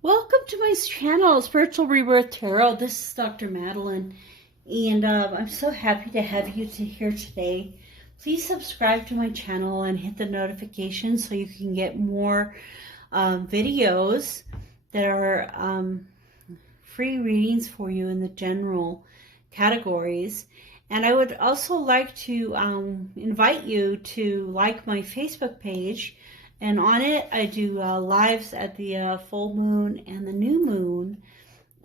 Welcome to my channel, Spiritual Rebirth Tarot. This is Dr. Madeline, and I'm so happy to have you here today. Please subscribe to my channel and hit the notification so you can get more videos that are free readings for you in the general categories. And I would also like to invite you to like my Facebook page. And on it, I do lives at the full moon and the new moon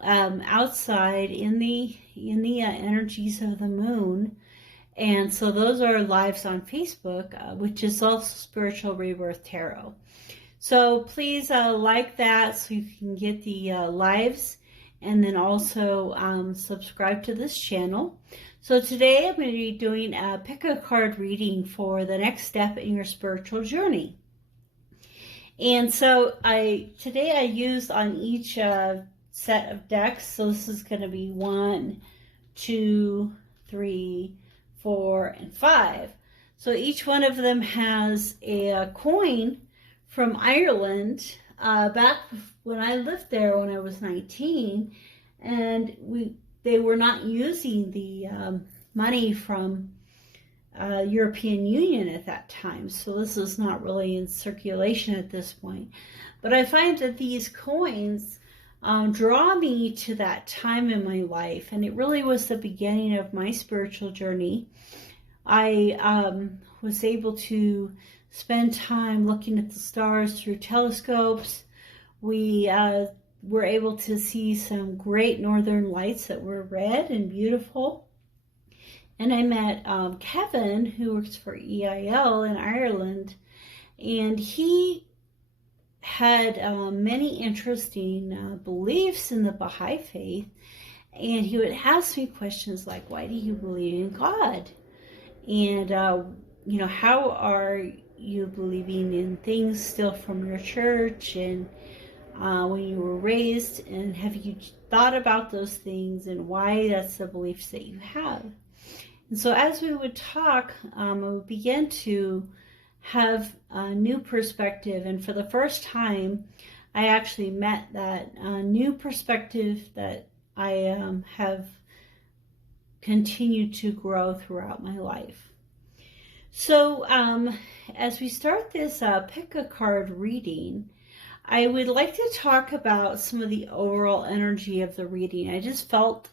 outside in the energies of the moon. And so those are lives on Facebook, which is also Spiritual Rebirth Tarot. So please like that so you can get the lives, and then also subscribe to this channel. So today I'm going to be doing a pick a card reading for the next step in your spiritual journey. And so today I used on each set of decks. So this is going to be 1, 2, 3, 4, and 5. So each one of them has a coin from Ireland back when I lived there when I was 19, and they were not using the money from European Union at that time, so this is not really in circulation at this point. But I find that these coins draw me to that time in my life, and it really was the beginning of my spiritual journey. I was able to spend time looking at the stars through telescopes. We were able to see some great northern lights that were red and beautiful. And I met Kevin, who works for EIL in Ireland, and he had many interesting beliefs in the Baha'i faith. And he would ask me questions like, why do you believe in God? And, how are you believing in things still from your church and when you were raised? And have you thought about those things and why that's the beliefs that you have? And so as we would talk, I would begin to have a new perspective. And for the first time, I actually met that new perspective that I have continued to grow throughout my life. So as we start this pick a card reading, I would like to talk about some of the overall energy of the reading. I just felt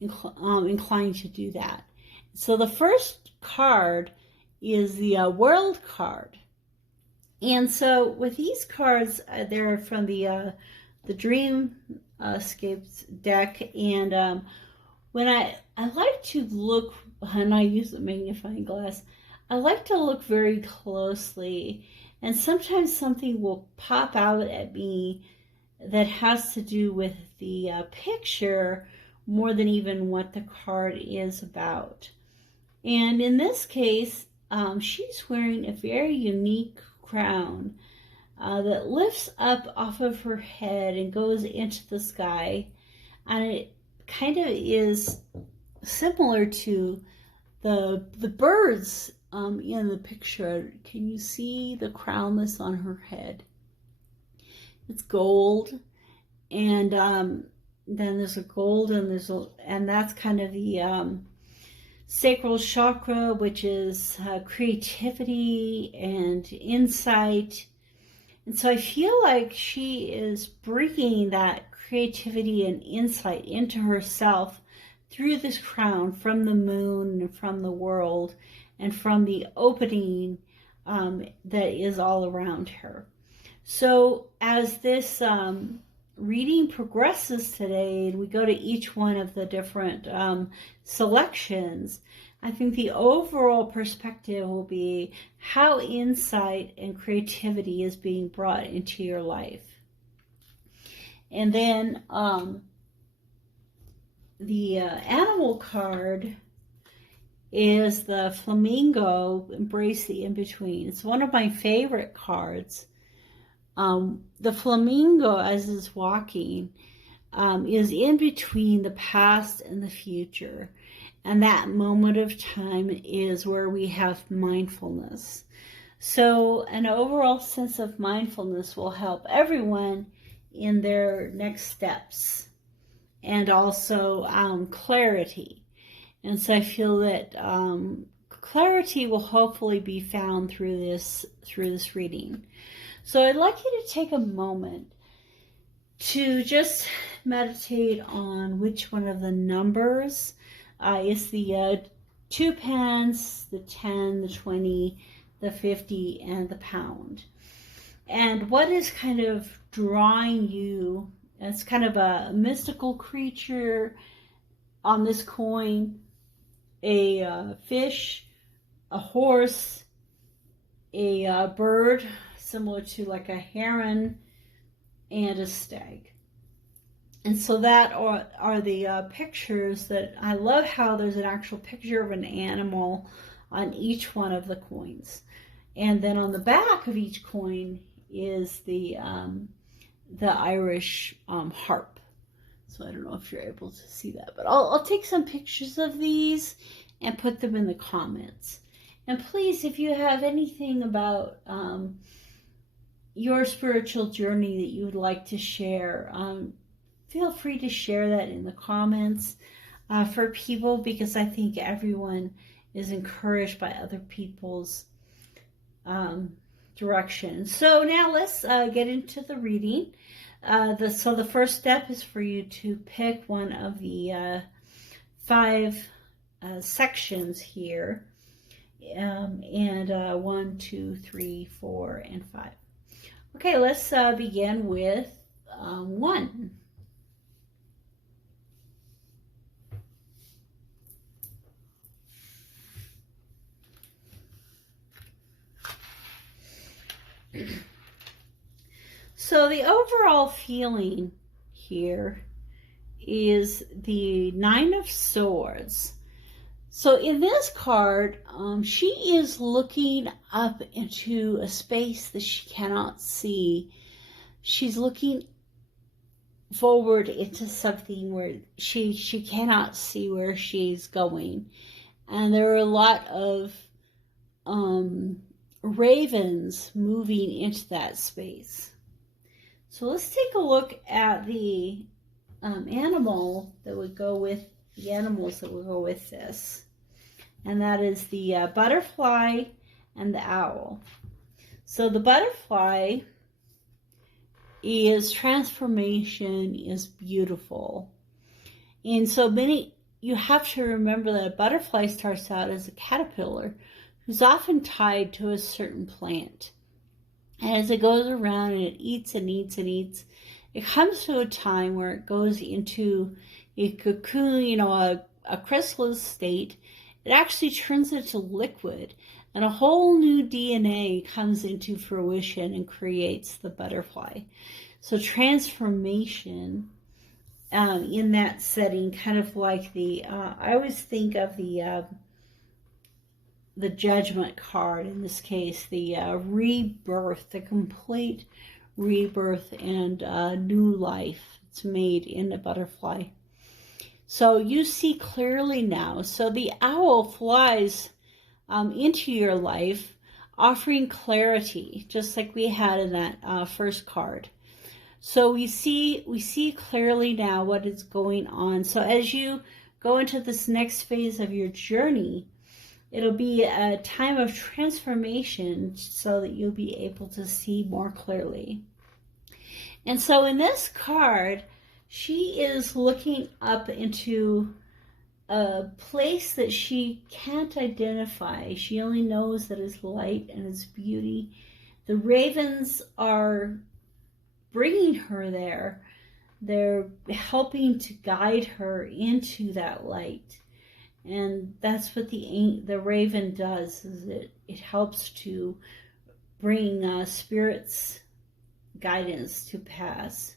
inclined to do that. So the first card is the World card. And so with these cards, they're from the Dreamscapes deck. And when I like to look, and I use a magnifying glass, I like to look very closely. And sometimes something will pop out at me that has to do with the picture more than even what the card is about. And in this case, she's wearing a very unique crown that lifts up off of her head and goes into the sky. And it kind of is similar to the birds in the picture. Can you see the crown that's on her head? It's gold, and then there's a gold, and that's kind of the sacral chakra, which is creativity and insight. And so I feel like she is bringing that creativity and insight into herself through this crown from the moon and from the world and from the opening that is all around her. So as this reading progresses today, and we go to each one of the different selections, I think the overall perspective will be how insight and creativity is being brought into your life. And then the animal card is the flamingo, embrace the in-between. It's one of my favorite cards. The flamingo, as it's walking, is in between the past and the future. And that moment of time is where we have mindfulness. So an overall sense of mindfulness will help everyone in their next steps, and also clarity. And so I feel that clarity will hopefully be found through this reading. So I'd like you to take a moment to just meditate on which one of the numbers is the 2 pence, the 10, the 20, the 50, and the pound. And what is kind of drawing you as kind of a mystical creature on this coin, a fish, a horse, a bird, similar to like a heron, and a stag. And so that are the pictures that I love, how there's an actual picture of an animal on each one of the coins. And then on the back of each coin is the Irish harp. So I don't know if you're able to see that, but I'll take some pictures of these and put them in the comments. And please, if you have anything about your spiritual journey that you would like to share, feel free to share that in the comments for people, because I think everyone is encouraged by other people's direction. So now let's get into the reading. So the first step is for you to pick one of the 5 sections here, and 1, 2, 3, 4, and 5. Okay, let's begin with 1. So the overall feeling here is the 9 of Swords. So in this card, she is looking up into a space that she cannot see. She's looking forward into something where she cannot see where she's going. And there are a lot of ravens moving into that space. So let's take a look at the animal that would go with the animals that would go with this. And that is the butterfly and the owl. So the butterfly is transformation, is beautiful. And so you have to remember that a butterfly starts out as a caterpillar who's often tied to a certain plant. And as it goes around and it eats and eats and eats, it comes to a time where it goes into a cocoon, a chrysalis state. It actually turns into liquid, and a whole new DNA comes into fruition and creates the butterfly. So transformation in that setting, kind of like I always think of the Judgment card, in this case, the rebirth, the complete rebirth and new life. It's made in a butterfly. So you see clearly now. So the owl flies into your life, offering clarity, just like we had in that first card. So we see clearly now what is going on. So as you go into this next phase of your journey, it'll be a time of transformation so that you'll be able to see more clearly. And so in this card, she is looking up into a place that she can't identify. She only knows that it's light and it's beauty. The ravens are bringing her there. They're helping to guide her into that light. And that's what the raven does, is it helps to bring spirit's guidance to pass.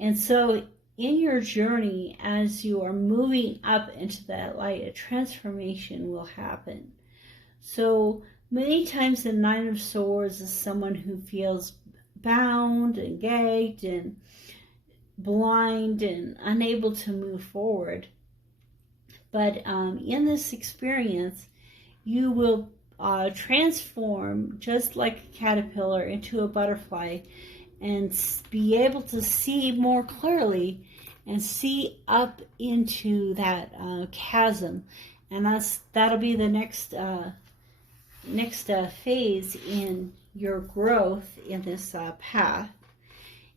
And so in your journey, as you are moving up into that light, a transformation will happen. So many times the 9 of Swords is someone who feels bound and gagged and blind and unable to move forward. But in this experience, you will transform, just like a caterpillar, into a butterfly. and be able to see more clearly and see up into that chasm. And that'll be the next phase in your growth in this path.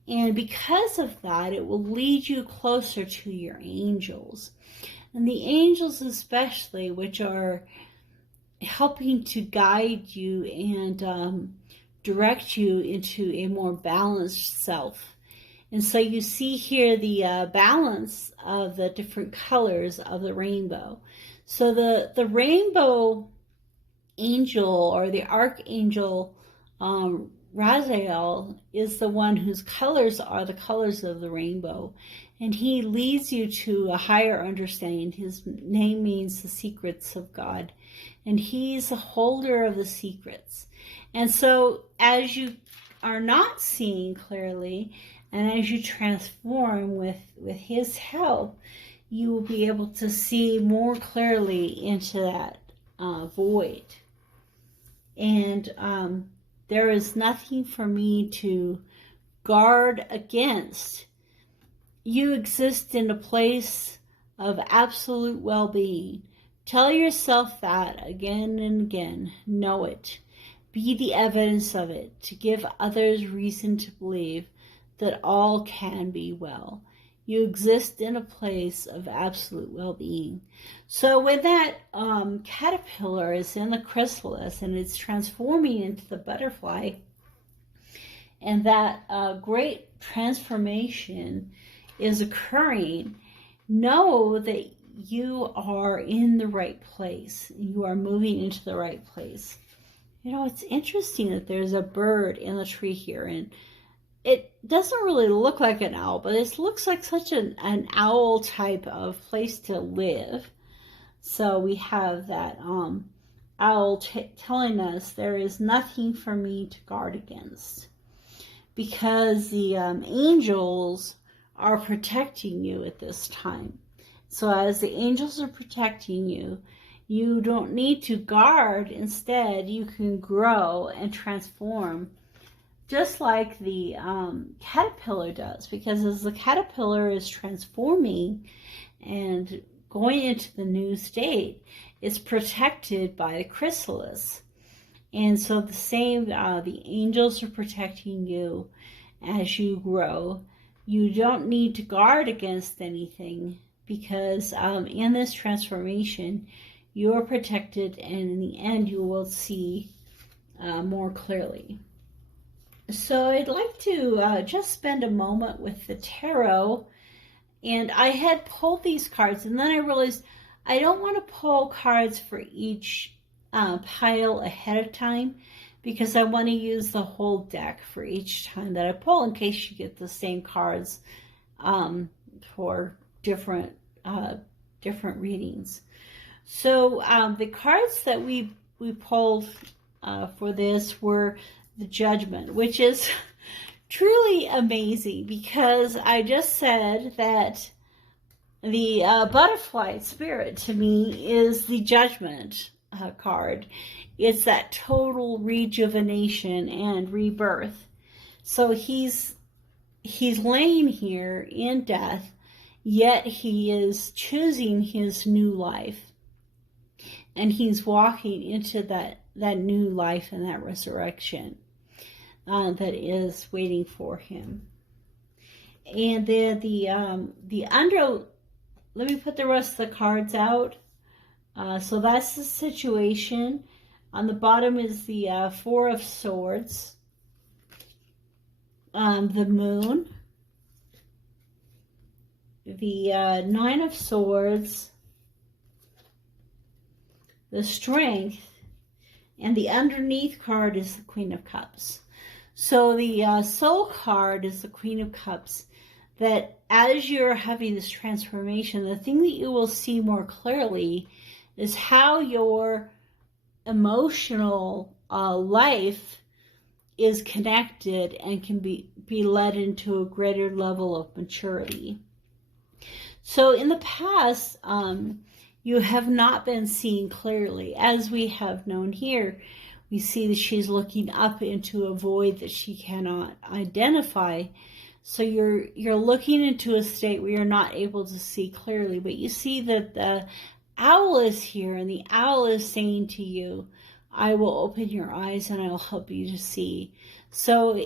And because of that, it will lead you closer to your angels. And the angels especially, which are helping to guide you and direct you into a more balanced self. And so you see here the balance of the different colors of the rainbow. So the rainbow angel, or the archangel Raziel, is the one whose colors are the colors of the rainbow, and he leads you to a higher understanding. His name means the secrets of God, and he's a holder of the secrets. And so as you are not seeing clearly, and as you transform with his help, you will be able to see more clearly into that void. And there is nothing for me to guard against. You exist in a place of absolute well-being. Tell yourself that again and again. Know it. Be the evidence of it, to give others reason to believe that all can be well. You exist in a place of absolute well-being. So when that caterpillar is in the chrysalis and it's transforming into the butterfly, and that great transformation is occurring, know that you are in the right place. You are moving into the right place. You know, it's interesting that there's a bird in the tree here, and it doesn't really look like an owl, but it looks like such an owl type of place to live. So we have that owl telling us there is nothing for me to guard against, because the angels are protecting you at this time. So as the angels are protecting you, you don't need to guard. Instead, you can grow and transform, just like the caterpillar does. Because as the caterpillar is transforming and going into the new state, it's protected by the chrysalis. And so the same, the angels are protecting you as you grow. You don't need to guard against anything, because in this transformation, you are protected, and in the end, you will see more clearly. So I'd like to just spend a moment with the tarot. And I had pulled these cards, and then I realized I don't want to pull cards for each pile ahead of time, because I want to use the whole deck for each time that I pull, in case you get the same cards for different readings. So the cards that we pulled for this were the Judgment, which is truly amazing, because I just said that the butterfly spirit to me is the Judgment card. It's that total rejuvenation and rebirth. So he's laying here in death, yet he is choosing his new life, and he's walking into that new life and that resurrection that is waiting for him. And then let me put the rest of the cards out. So that's the situation. On the bottom is the Four of Swords, the Moon, the Nine of Swords, the Strength, and the underneath card is the Queen of Cups. So the Soul card is the Queen of Cups, that as you're having this transformation, the thing that you will see more clearly is how your emotional life is connected and can be led into a greater level of maturity. So in the past, you have not been seeing clearly, as we have known here. We see that she's looking up into a void that she cannot identify. So you're looking into a state where you're not able to see clearly, but you see that the owl is here, and the owl is saying to you, I will open your eyes and I will help you to see. So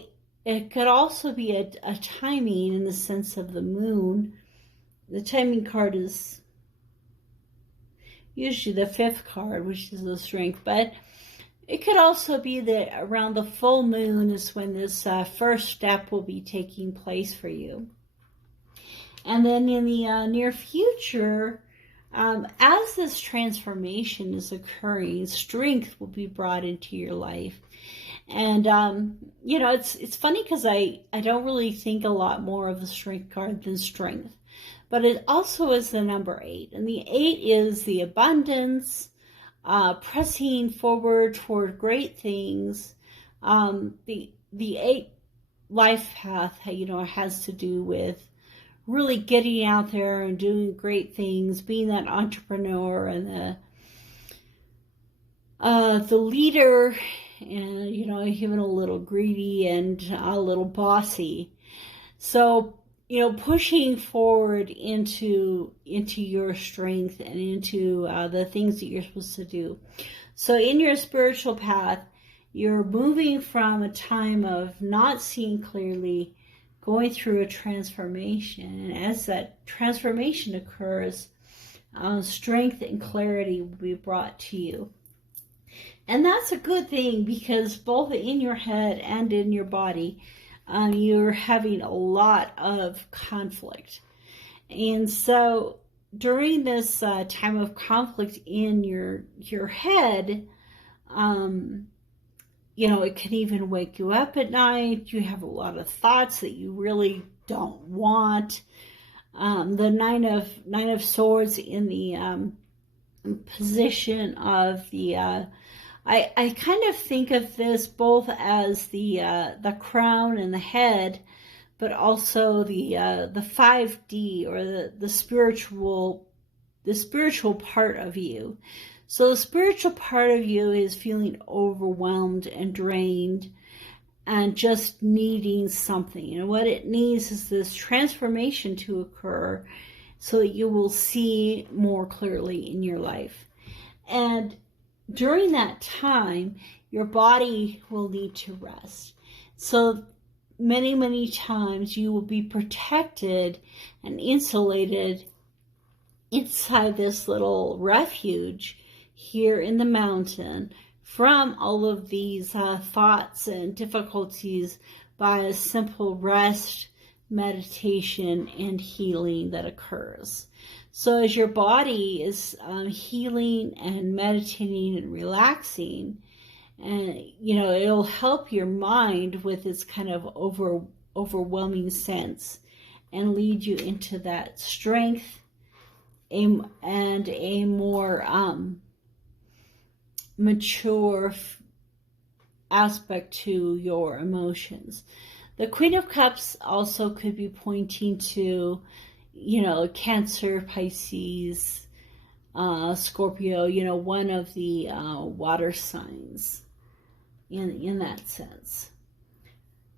it could also be a timing in the sense of the moon. The timing card is usually the 5th card, which is the strength, but it could also be that around the full moon is when this first step will be taking place for you. And then in the near future, as this transformation is occurring, strength will be brought into your life. And, you know, it's funny because I don't really think a lot more of the strength card than strength. But it also is the number 8. And the 8 is the abundance, pressing forward toward great things. The 8 life path, you know, has to do with really getting out there and doing great things, being that entrepreneur and the leader, and, you know, even a little greedy and a little bossy. So, you know, pushing forward into your strength and into the things that you're supposed to do. So in your spiritual path, you're moving from a time of not seeing clearly, going through a transformation. And as that transformation occurs, strength and clarity will be brought to you. And that's a good thing, because both in your head and in your body, you're having a lot of conflict. And so during this time of conflict in your head, you know, it can even wake you up at night. You have a lot of thoughts that you really don't want. The nine of swords in the position of the I kind of think of this both as the crown and the head, but also the 5D, or the spiritual part of you. So the spiritual part of you is feeling overwhelmed and drained and just needing something. And what it needs is this transformation to occur so that you will see more clearly in your life. And during that time, your body will need to rest. So many, many times you will be protected and insulated inside this little refuge here in the mountain from all of these thoughts and difficulties by a simple rest, meditation, and healing that occurs. So as your body is healing and meditating and relaxing, and you know, it'll help your mind with its kind of overwhelming sense and lead you into that strength and a more mature aspect to your emotions. The Queen of Cups also could be pointing to, you know, Cancer, Pisces, Scorpio, you know, one of the water signs in that sense.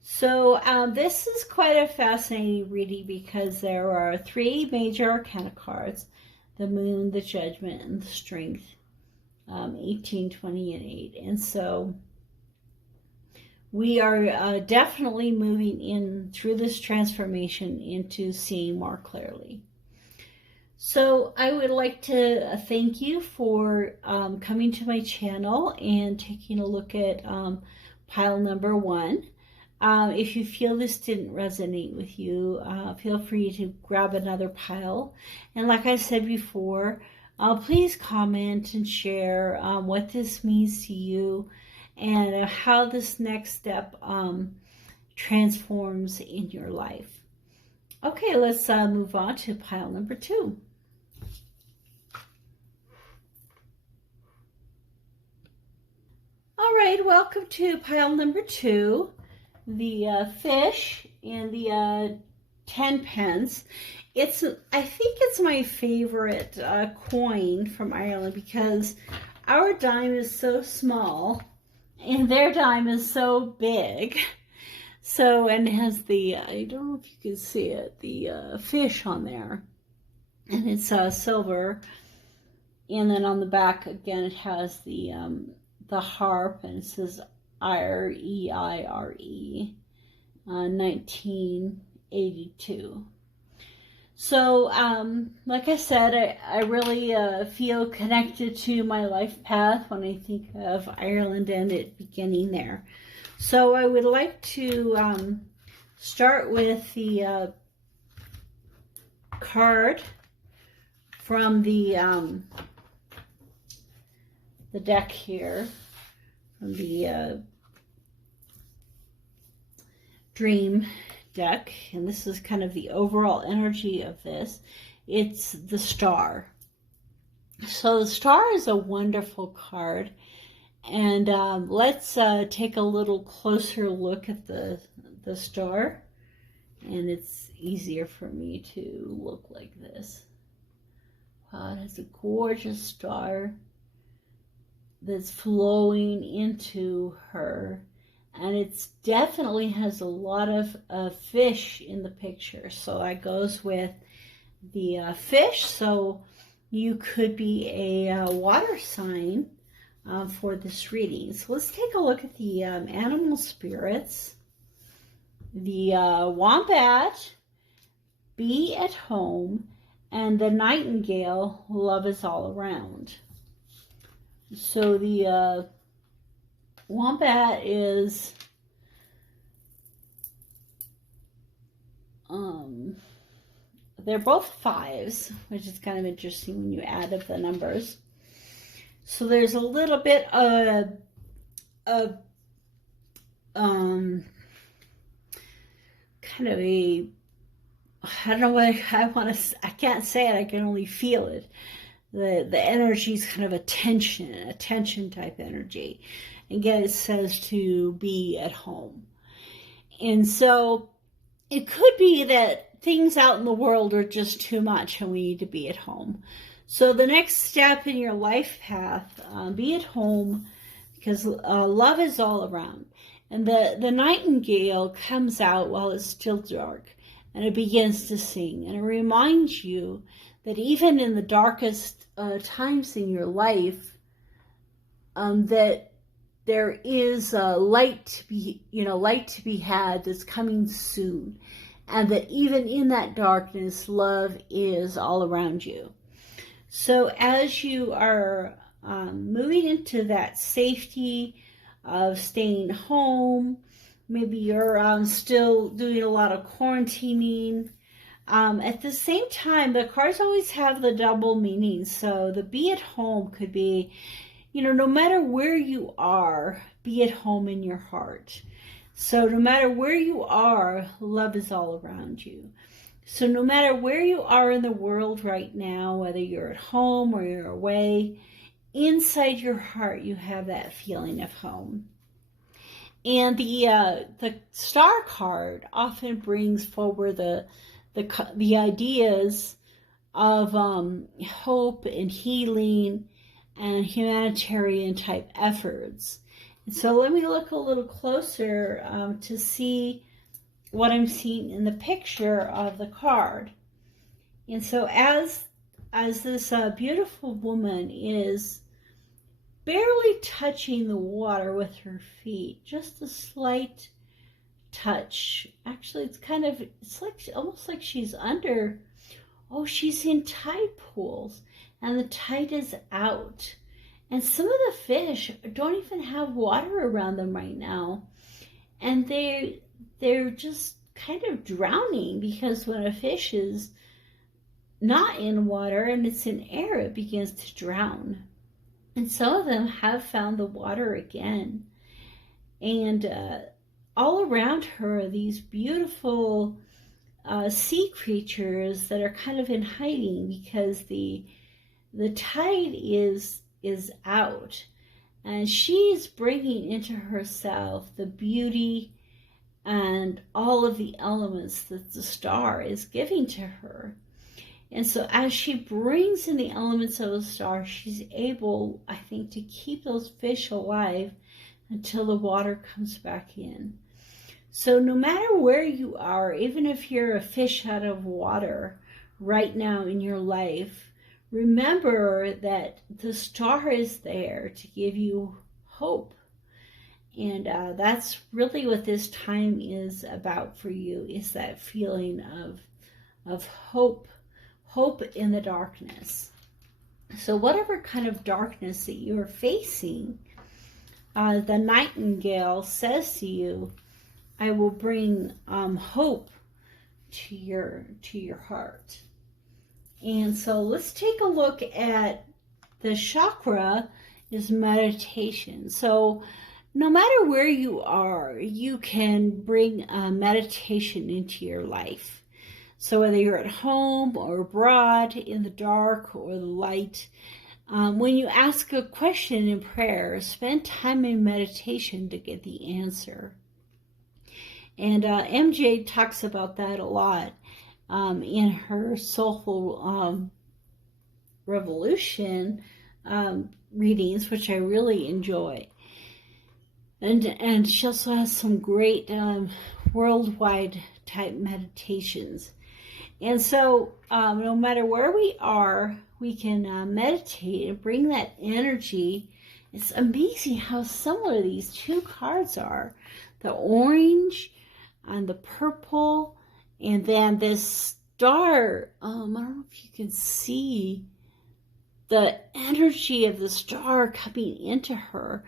So this is quite a fascinating reading, because there are 3 major arcana cards: the Moon, the Judgment, and the Strength, 18, 20, and 8. And so we are definitely moving in through this transformation into seeing more clearly. So I would like to thank you for coming to my channel and taking a look at pile number 1. If you feel this didn't resonate with you, feel free to grab another pile. And like I said before, please comment and share what this means to you and how this next step transforms in your life. Okay, let's move on to pile number 2. All right, welcome to pile number 2, the fish and the 10 pence. I think it's my favorite coin from Ireland, because our dime is so small And their dime is so big. So, and it has the, I don't know if you can see it, the fish on there. And it's silver. And then on the back, again, it has the harp, and it says IRE, 1982. So, like I said, I really feel connected to my life path when I think of Ireland and it beginning there. So I would like to start with the card from the deck here, from the dream deck, and this is kind of the overall energy of this. It's the star. So the star is a wonderful card, and let's take a little closer look at the star, and it's easier for me to look like this. Wow, it has a gorgeous star that's flowing into her, and it definitely has a lot of fish in the picture, so that goes with the fish. So you could be a water sign for this reading. So let's take a look at the animal spirits. The wombat, be at home, and the nightingale, love is all around. So the wombat is they're both fives, which is kind of interesting when you add up the numbers. So there's a little bit of kind of a, I don't know what I want to, I can't say it, I can only feel it. The energy is kind of a tension type energy. Again, it says to be at home. And so it could be that things out in the world are just too much and we need to be at home. So the next step in your life path, be at home, because love is all around. And the nightingale comes out while it's still dark, and it begins to sing. And it reminds you that even in the darkest times in your life, that there is light to be had that's coming soon, and that even in that darkness, love is all around you. So as you are moving into that safety of staying home, maybe you're still doing a lot of quarantining. At the same time, the cards always have the double meaning. So the be at home could be, no matter where you are, be at home in your heart. So no matter where you are, love is all around you. So no matter where you are in the world right now, whether you're at home or you're away, inside your heart you have that feeling of home. And the star card often brings forward the ideas of hope and healing and humanitarian type efforts. And so let me look a little closer to see what I'm seeing in the picture of the card. And so as this beautiful woman is barely touching the water with her feet, just a slight touch. Actually, it's like almost like she's under, she's in tide pools, and the tide is out. And some of the fish don't even have water around them right now. And they're just kind of drowning, because when a fish is not in water and it's in air, it begins to drown. And some of them have found the water again. And all around her are these beautiful sea creatures that are kind of in hiding, because the tide is out, and she's bringing into herself the beauty and all of the elements that the star is giving to her. And so as she brings in the elements of the star, she's able, I think, to keep those fish alive until the water comes back in. So no matter where you are, even if you're a fish out of water right now in your life, remember that the star is there to give you hope. And that's really what this time is about for you, is that feeling of hope, hope in the darkness. So whatever kind of darkness that you're facing, the nightingale says to you, I will bring hope to your heart. And so let's take a look at the chakra is meditation. So no matter where you are, you can bring meditation into your life. So whether you're at home or abroad, in the dark or the light, when you ask a question in prayer, spend time in meditation to get the answer. And MJ talks about that a lot in her Soulful Revolution readings, which I really enjoy. And she also has some great worldwide type meditations. And so no matter where we are, we can meditate and bring that energy. It's amazing how similar these two cards are. The orange and the purple, and then this star. I don't know if you can see the energy of the star coming into her,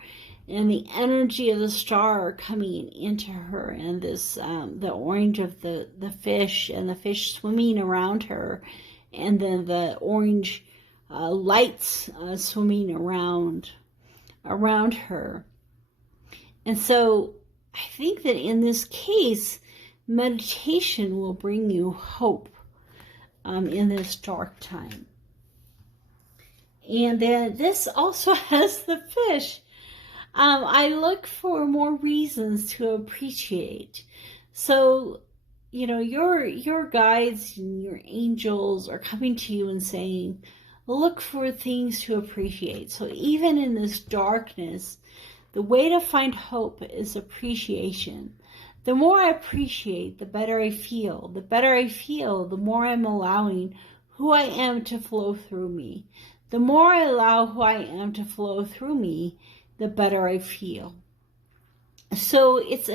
and the energy of the star coming into her, and this the orange of the fish, and the fish swimming around her, and then the orange lights swimming around her. And so I think that in this case, meditation will bring you hope in this dark time. And then this also has the fish. I look for more reasons to appreciate. So, you know, your guides and your angels are coming to you and saying, look for things to appreciate. So even in this darkness, the way to find hope is appreciation. The more I appreciate, the better I feel. The better I feel, the more I'm allowing who I am to flow through me. The more I allow who I am to flow through me, the better I feel. So it's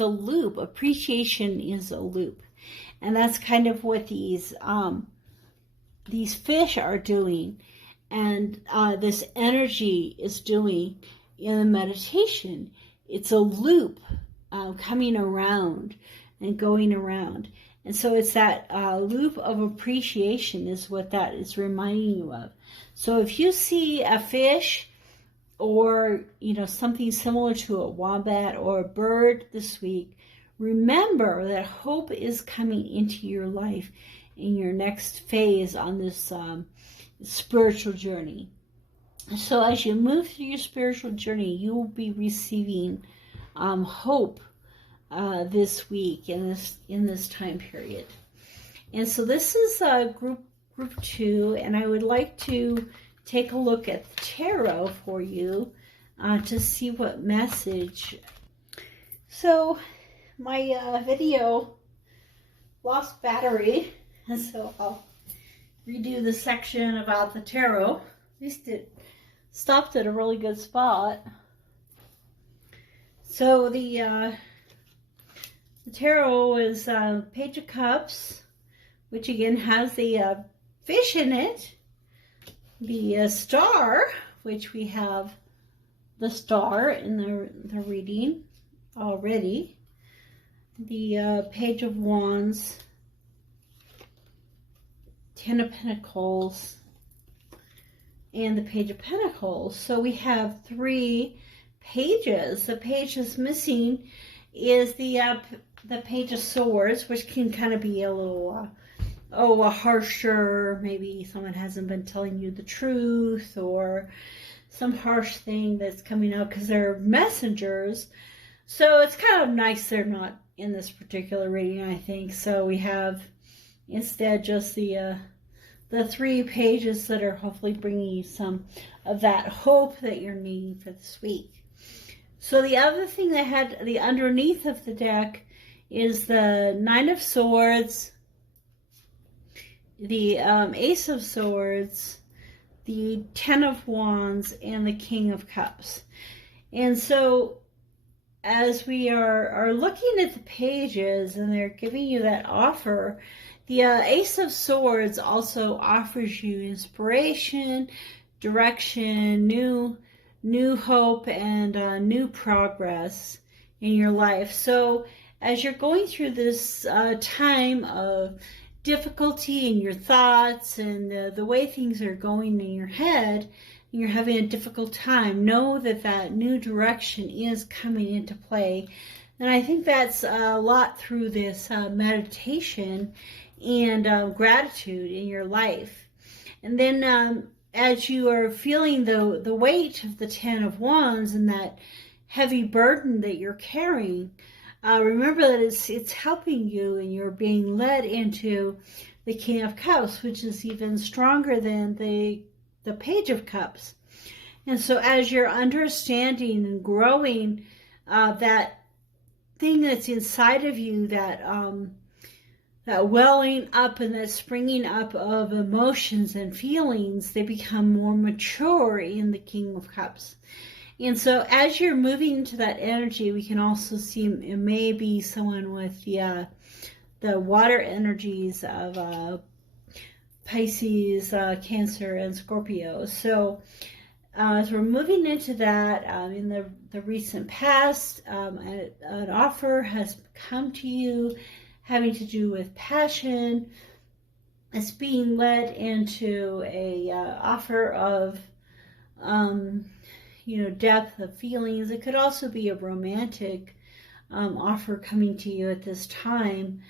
a loop. Appreciation is a loop. And that's kind of what these fish are doing. And this energy is doing in the meditation. It's a loop coming around and going around. And so it's that loop of appreciation is what that is reminding you of. So if you see a fish, or something similar to a wombat or a bird this week, remember that hope is coming into your life in your next phase on this spiritual journey. So as you move through your spiritual journey, you will be receiving hope this week in this time period. And so this is group 2, and I would like to take a look at the tarot for you to see what message. So my video lost battery, and so I'll redo the section about the tarot. At least it stopped at a really good spot. So the tarot is Page of Cups, which again has the fish in it. The star, which we have the star in the reading already. The Page of Wands, 10 of Pentacles, and the Page of Pentacles. So we have 3 pages. The page that's missing is the Page of Swords, which can kind of be a little a harsher, maybe someone hasn't been telling you the truth, or some harsh thing that's coming out because they're messengers. So it's kind of nice they're not in this particular reading, I think. So we have instead just the 3 pages that are hopefully bringing you some of that hope that you're needing for this week. So the other thing that had the underneath of the deck is the Nine of Swords, the Ace of Swords, the Ten of Wands, and the King of Cups. And so as we are looking at the pages and they're giving you that offer, the Ace of Swords also offers you inspiration, direction, new hope, and new progress in your life. So as you're going through this time of difficulty in your thoughts and the way things are going in your head, and you're having a difficult time, know that that new direction is coming into play. And I think that's a lot through this meditation and gratitude in your life. And then as you are feeling the weight of the Ten of Wands and that heavy burden that you're carrying, remember that it's helping you, and you're being led into the King of Cups, which is even stronger than the Page of Cups. And so as you're understanding and growing that thing that's inside of you, that welling up and that springing up of emotions and feelings, they become more mature in the King of Cups. And so as you're moving into that energy, we can also see it may be someone with the water energies of Pisces, Cancer, and Scorpio. So as we're moving into that, in the recent past, an offer has come to you having to do with passion. It's being led into a offer of depth of feelings. It could also be a romantic offer coming to you at this time.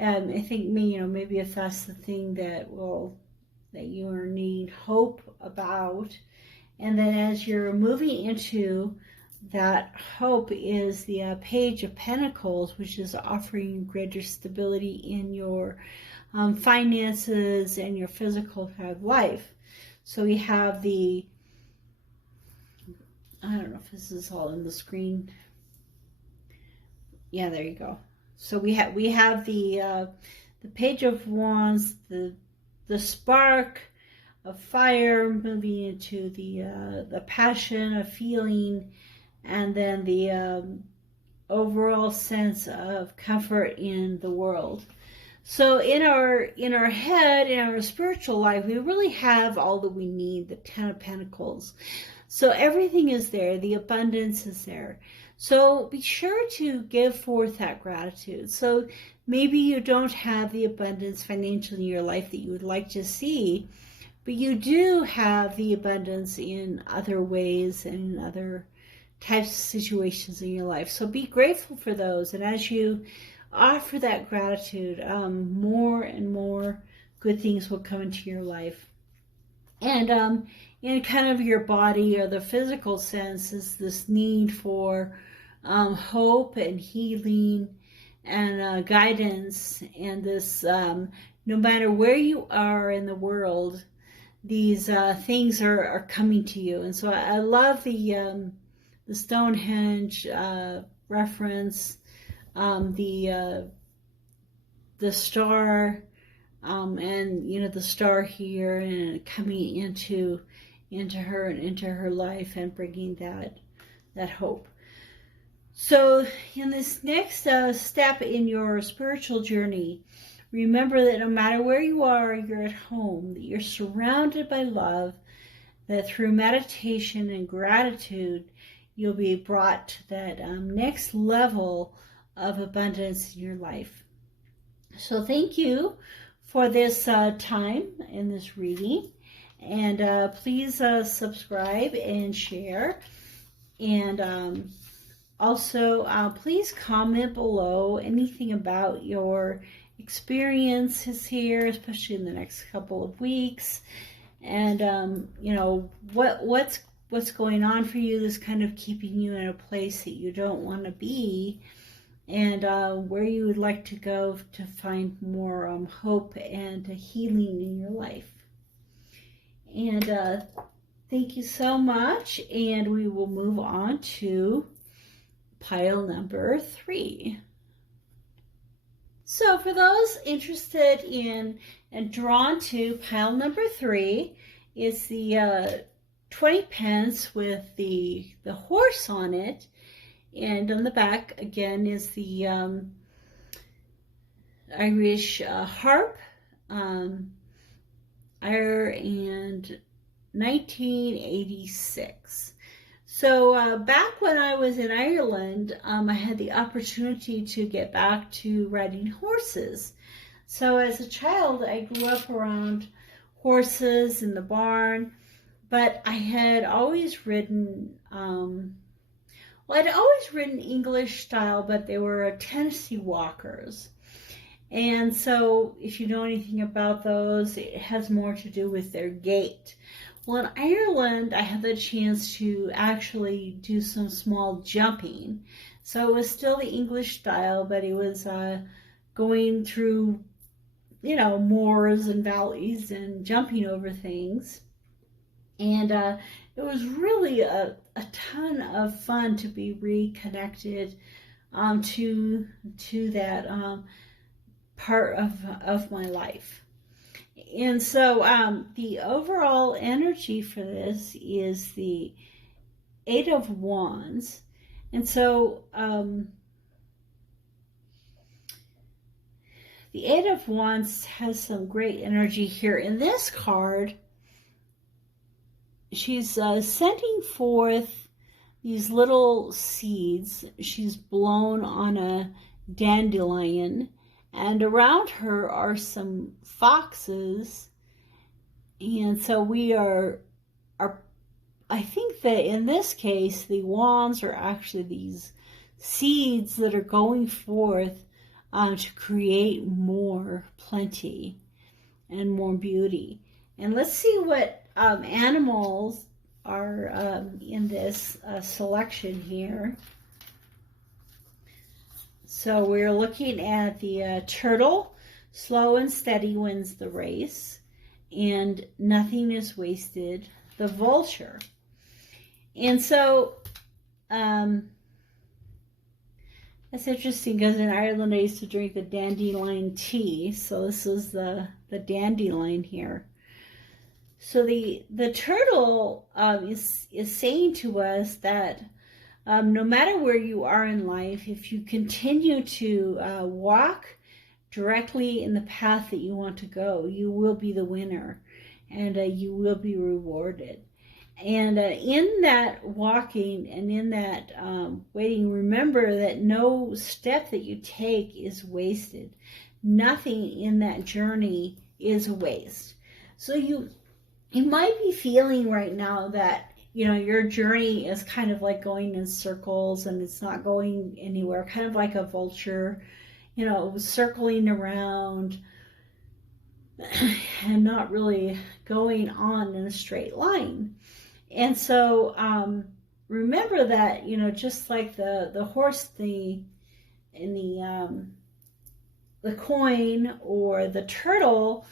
I think maybe if that's the thing that you are needing hope about. And then as you're moving into that hope is the Page of Pentacles, which is offering greater stability in your finances and your physical life. So we have I don't know if this is all in the screen. Yeah, there you go. So we have the Page of Wands, the spark of fire moving into the passion of feeling, and then the overall sense of comfort in the world. So in our head, in our spiritual life, we really have all that we need, the Ten of Pentacles. So everything is there, the abundance is there. So be sure to give forth that gratitude. So maybe you don't have the abundance financially in your life that you would like to see, but you do have the abundance in other ways and in other types of situations in your life. So be grateful for those. And as you offer that gratitude, more and more good things will come into your life. And in kind of your body or the physical sense is this need for hope and healing and guidance, and this no matter where you are in the world, these things are coming to you. And so I love the Stonehenge reference, the star, and the star here, and coming into her and into her life and bringing that hope. So in this next step in your spiritual journey, remember that no matter where you are, you're at home, that you're surrounded by love, that through meditation and gratitude, you'll be brought to that next level of abundance in your life. So thank you for this time in this reading. And please subscribe and share. And also, please comment below anything about your experiences here, especially in the next couple of weeks. And, what's going on for you that's kind of keeping you in a place that you don't want to be, and where you would like to go to find more hope and healing in your life. And thank you so much, and we will move on to pile number 3. So for those interested in and drawn to pile number 3, is the 20 pence with the horse on it, and on the back again is the Irish harp, and 1986. So back when I was in Ireland, I had the opportunity to get back to riding horses. So as a child, I grew up around horses in the barn, but I had always ridden, I'd always ridden English style, but they were Tennessee walkers. And so if you know anything about those, it has more to do with their gait. Well, in Ireland, I had the chance to actually do some small jumping. So it was still the English style, but it was going through, moors and valleys and jumping over things. And it was really a ton of fun to be reconnected to that part of my life. And so the overall energy for this is the 8 of Wands. And so the 8 of Wands has some great energy here. In this card, she's sending forth these little seeds. She's blown on a dandelion, and around her are some foxes. And so we are I think that in this case, the wands are actually these seeds that are going forth to create more plenty and more beauty. And let's see what animals are in this selection here. So we're looking at the turtle. Slow and steady wins the race, and nothing is wasted. The vulture. And so that's interesting, because in Ireland I used to drink the dandelion tea. So this is the dandelion here. So the turtle is saying to us that no matter where you are in life, if you continue to walk directly in the path that you want to go, you will be the winner, and you will be rewarded. And in that walking and in that waiting, remember that no step that you take is wasted. Nothing in that journey is a waste. So you might be feeling right now that your journey is kind of like going in circles and it's not going anywhere, kind of like a vulture, circling around and not really going on in a straight line. And so remember that, just like the horse, the coin, or the turtle,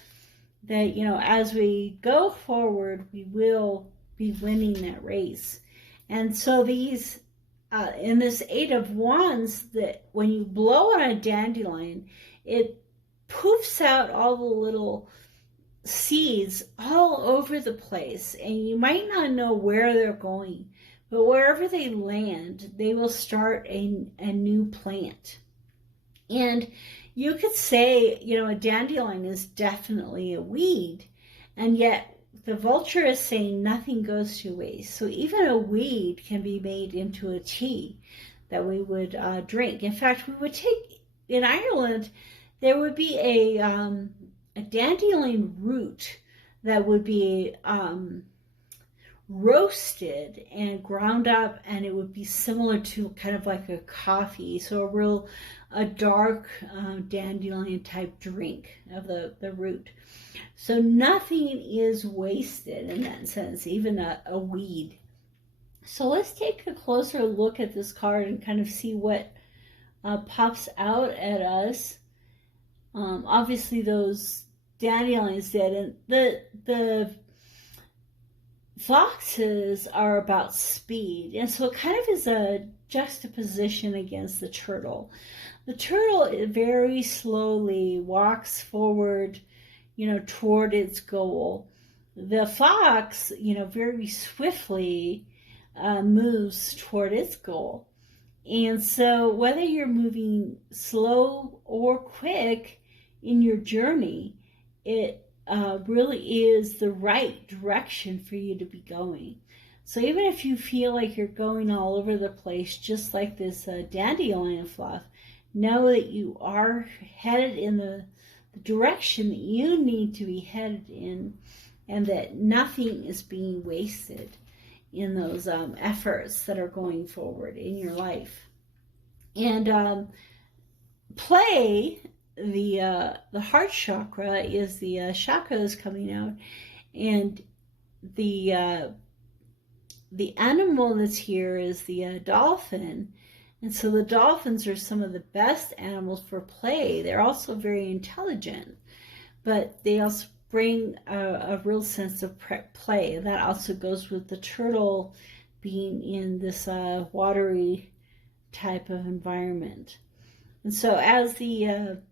that, as we go forward, we will be winning that race. And so these, in this 8 of Wands, that when you blow on a dandelion, it poofs out all the little seeds all over the place, and you might not know where they're going, but wherever they land, they will start a new plant. And you could say, a dandelion is definitely a weed, and yet the vulture is saying nothing goes to waste. So even a weed can be made into a tea that we would drink. In fact, we would take, in Ireland, there would be a dandelion root that would be roasted and ground up, and it would be similar to kind of like a coffee. So a dark dandelion type drink of the root. So nothing is wasted in that sense, even a weed. So let's take a closer look at this card and kind of see what pops out at us. Obviously those dandelions did, and the foxes are about speed, and so it kind of is a juxtaposition against the turtle. The turtle very slowly walks forward, toward its goal. The fox, very swiftly moves toward its goal. And so whether you're moving slow or quick in your journey, it really is the right direction for you to be going. So even if you feel like you're going all over the place, just like this dandelion fluff, know that you are headed in the direction that you need to be headed in, and that nothing is being wasted in those efforts that are going forward in your life. And play, the heart chakra, is the chakra that's coming out, and the animal that's here is the dolphin. And so the dolphins are some of the best animals for play. They're also very intelligent, but they also bring a real sense of play. That also goes with the turtle being in this watery type of environment. And so as they're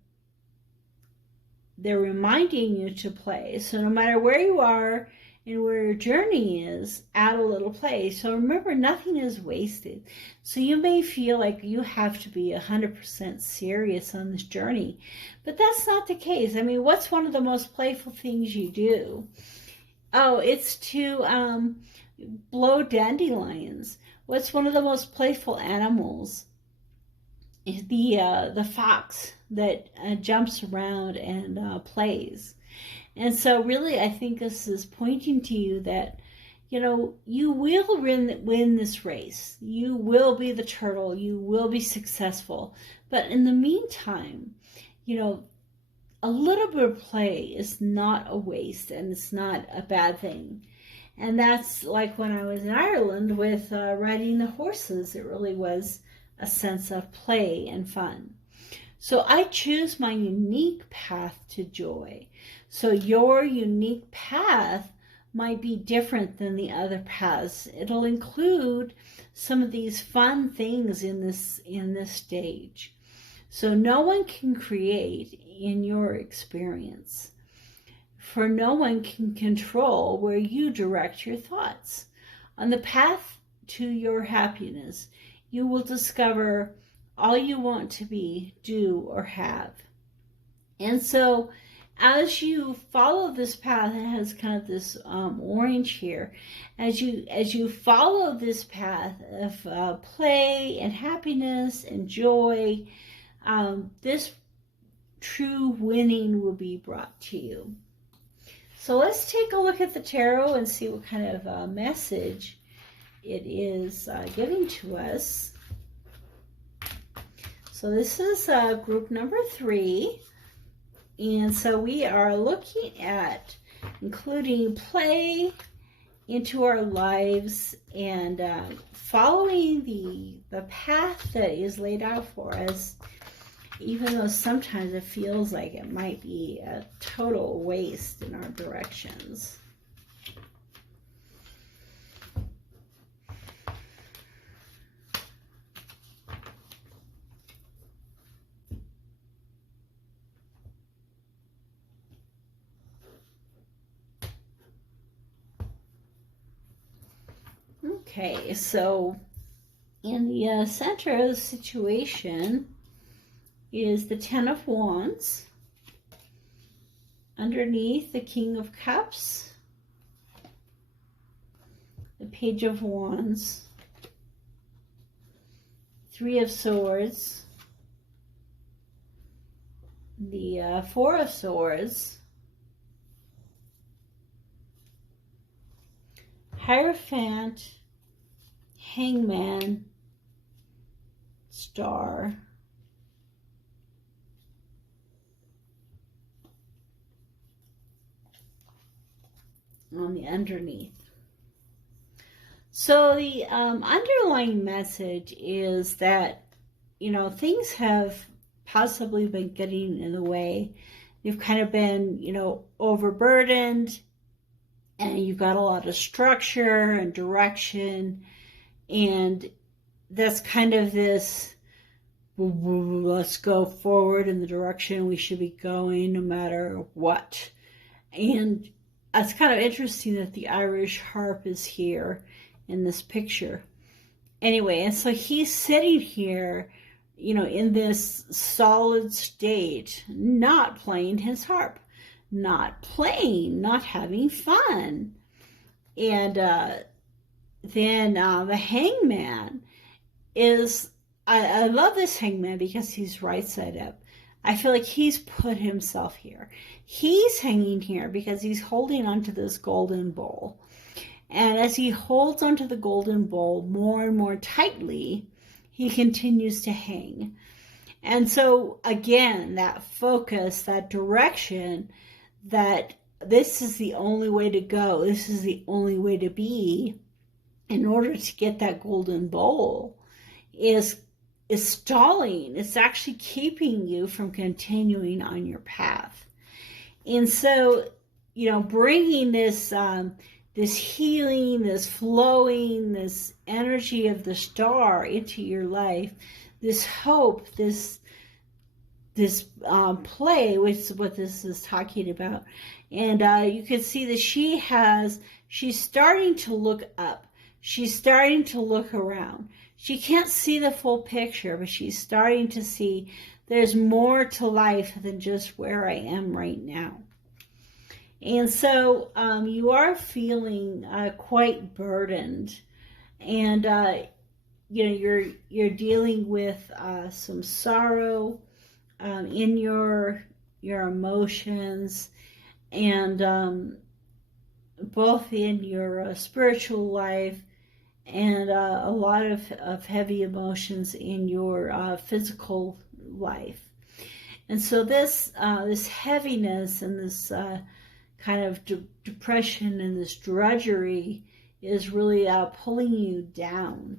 reminding you to play. So no matter where you are and where your journey is, add a little play. So remember, nothing is wasted. So you may feel like you have to be 100% serious on this journey, but that's not the case. I mean, what's one of the most playful things you do? Oh, it's to blow dandelions. What's one of the most playful animals? Is the fox that jumps around and plays. And so really, I think this is pointing to you that, you will win this race. You will be the turtle. You will be successful. But in the meantime, a little bit of play is not a waste, and it's not a bad thing. And that's like when I was in Ireland with riding the horses. It really was a sense of play and fun. So I choose my unique path to joy. So your unique path might be different than the other paths. It'll include some of these fun things in this stage. So no one can create in your experience, for no one can control where you direct your thoughts. On the path to your happiness, you will discover all you want to be, do, or have. And so as you follow this path, it has kind of this orange here. As you follow this path of play and happiness and joy, this true winning will be brought to you. So let's take a look at the tarot and see what kind of message it is giving to us. So this is group number 3. And so we are looking at including play into our lives and following the path that is laid out for us, even though sometimes it feels like it might be a total waste in our directions. Okay, so in the center of the situation is the Ten of Wands. Underneath, the King of Cups, the Page of Wands, Three of Swords, the Four of Swords, Hierophant, Hangman, Star, on the underneath. So the underlying message is that, things have possibly been getting in the way. You've kind of been, overburdened, and you've got a lot of structure and direction, and that's kind of this, let's go forward in the direction we should be going no matter what. And it's kind of interesting that the Irish harp is here in this picture. Anyway, and so he's sitting here, in this solid state, not playing his harp, not having fun. And then the hangman is, I love this hangman because he's right side up. I feel like he's put himself here. He's hanging here because he's holding onto this golden bowl. And as he holds onto the golden bowl more and more tightly, he continues to hang. And so, again, that focus, that direction, that this is the only way to go, this is the only way to be in order to get that golden bowl is stalling. It's actually keeping you from continuing on your path. And so, bringing this this healing, this flowing, this energy of the star into your life, this hope, this play, which is what this is talking about. And you can see that she's starting to look up. She's starting to look around. She can't see the full picture, but she's starting to see there's more to life than just where I am right now. And so you are feeling quite burdened, and you're dealing with some sorrow in your emotions, and both in your spiritual life, and a lot of heavy emotions in your physical life. And so this heaviness and this kind of depression and this drudgery is really pulling you down.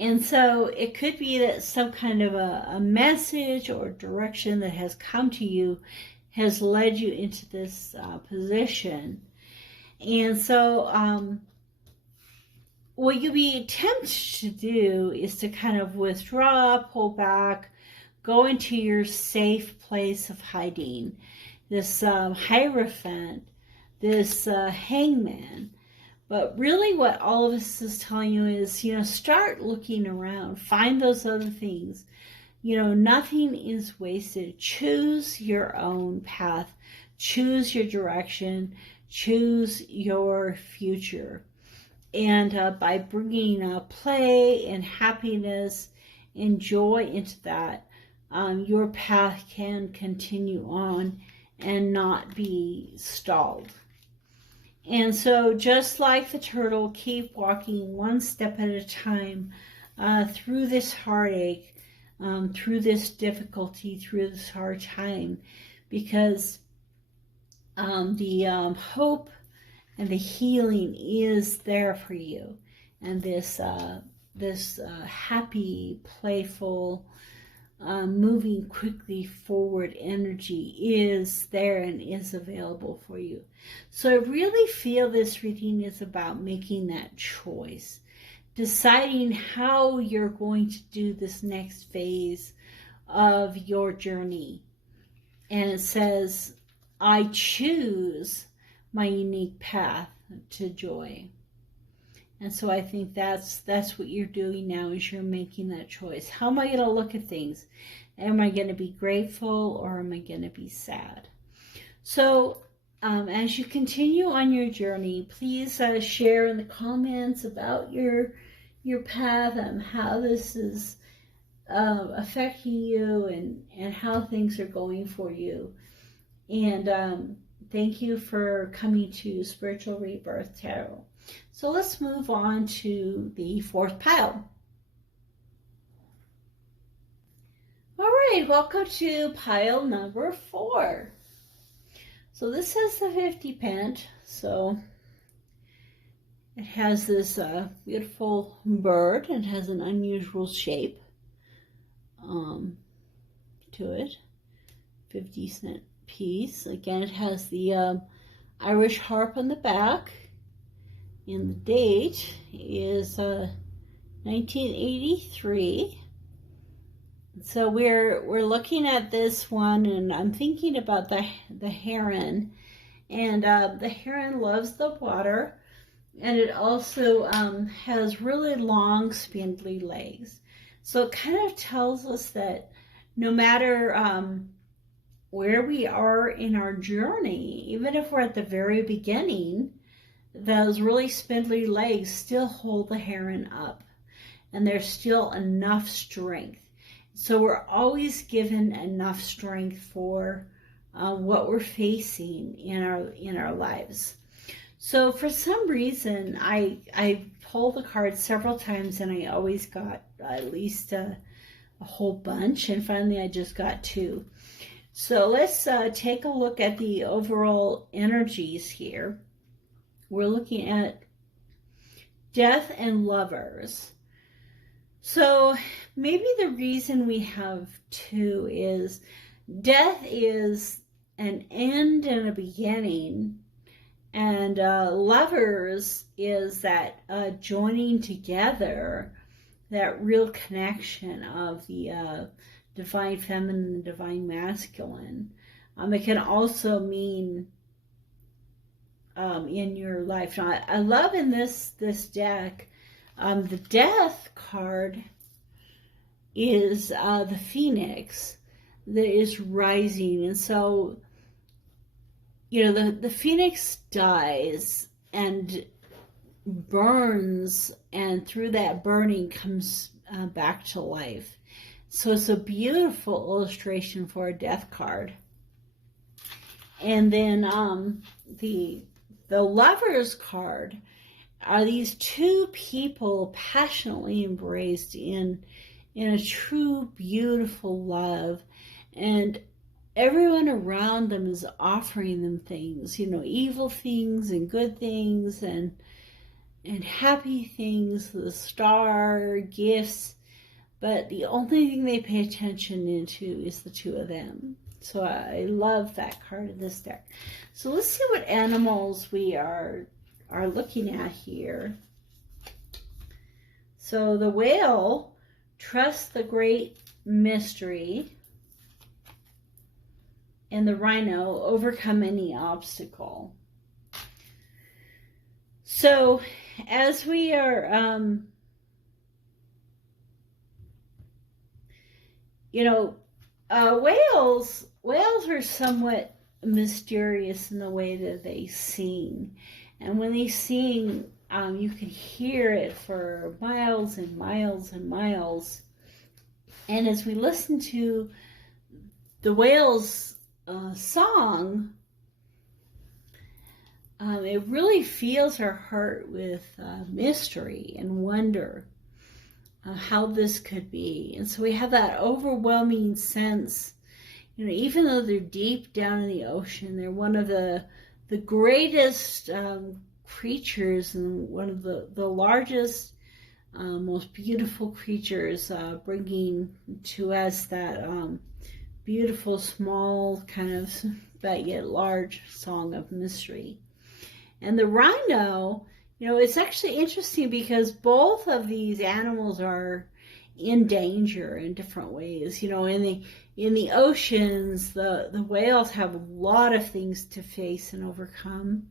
And so it could be that some kind of a message or direction that has come to you has led you into this position. And so what you'll be tempted to do is to kind of withdraw, pull back, go into your safe place of hiding. This Hierophant, this hangman. But really what all of this is telling you is, start looking around. Find those other things. Nothing is wasted. Choose your own path. Choose your direction. Choose your future. And by bringing play and happiness and joy into that, your path can continue on and not be stalled. And so just like the turtle, keep walking one step at a time through this heartache, through this difficulty, through this hard time, because the hope and the healing is there for you. And this happy, playful, moving quickly forward energy is there and is available for you. So I really feel this reading is about making that choice, deciding how you're going to do this next phase of your journey. And it says, I choose my unique path to joy. And so I think that's what you're doing now, is you're making that choice. How am I going to look at things? Am I going to be grateful, or am I going to be sad? So as you continue on your journey, please share in the comments about your path and how this is affecting you, and how things are going for you. And thank you for coming to Spiritual Rebirth Tarot. So let's move on to the fourth pile. All right, welcome to pile number 4. So this is the 50 pent. So it has this beautiful bird, and has an unusual shape to it. 50-cent piece. Again, it has the Irish harp on the back. And the date is 1983. So we're looking at this one, and I'm thinking about the heron, and the heron loves the water, and it also has really long, spindly legs. So it kind of tells us that no matter where we are in our journey, even if we're at the very beginning, those really spindly legs still hold the heron up, and there's still enough strength. So we're always given enough strength for what we're facing in our lives. So for some reason, I pulled the card several times, and I always got at least a whole bunch, and finally I just got two. So let's take a look at the overall energies here. We're looking at death and lovers. So maybe the reason we have two is death is an end and a beginning, and lovers is that joining together, that real connection of the divine feminine and divine masculine. It can also mean in your life. Now, I love in this deck, the death card is the phoenix that is rising. And so, you know, the phoenix dies and burns, and through that burning comes back to life. So it's a beautiful illustration for a death card. And then the Lovers card are these two people passionately embraced in a true, beautiful love, and everyone around them is offering them things, you know, evil things and good things and happy things, the star, gifts, but the only thing they pay attention into is the two of them. So I love that card in this deck. So let's see what animals we are looking at here. So the whale, trust the great mystery, and the rhino, overcome any obstacle. So as we are, you know, whales are somewhat mysterious in the way that they sing. And when they sing, you can hear it for miles and miles and miles. And as we listen to the whale's song, it really fills our heart with mystery and wonder. How this could be. And so we have that overwhelming sense, you know, even though they're deep down in the ocean, they're one of the greatest creatures, and one of the largest, most beautiful creatures, bringing to us that beautiful, small, kind of, but yet large song of mystery. And the rhino, you know, it's actually interesting because both of these animals are in danger in different ways. You know, in the oceans, the whales have a lot of things to face and overcome.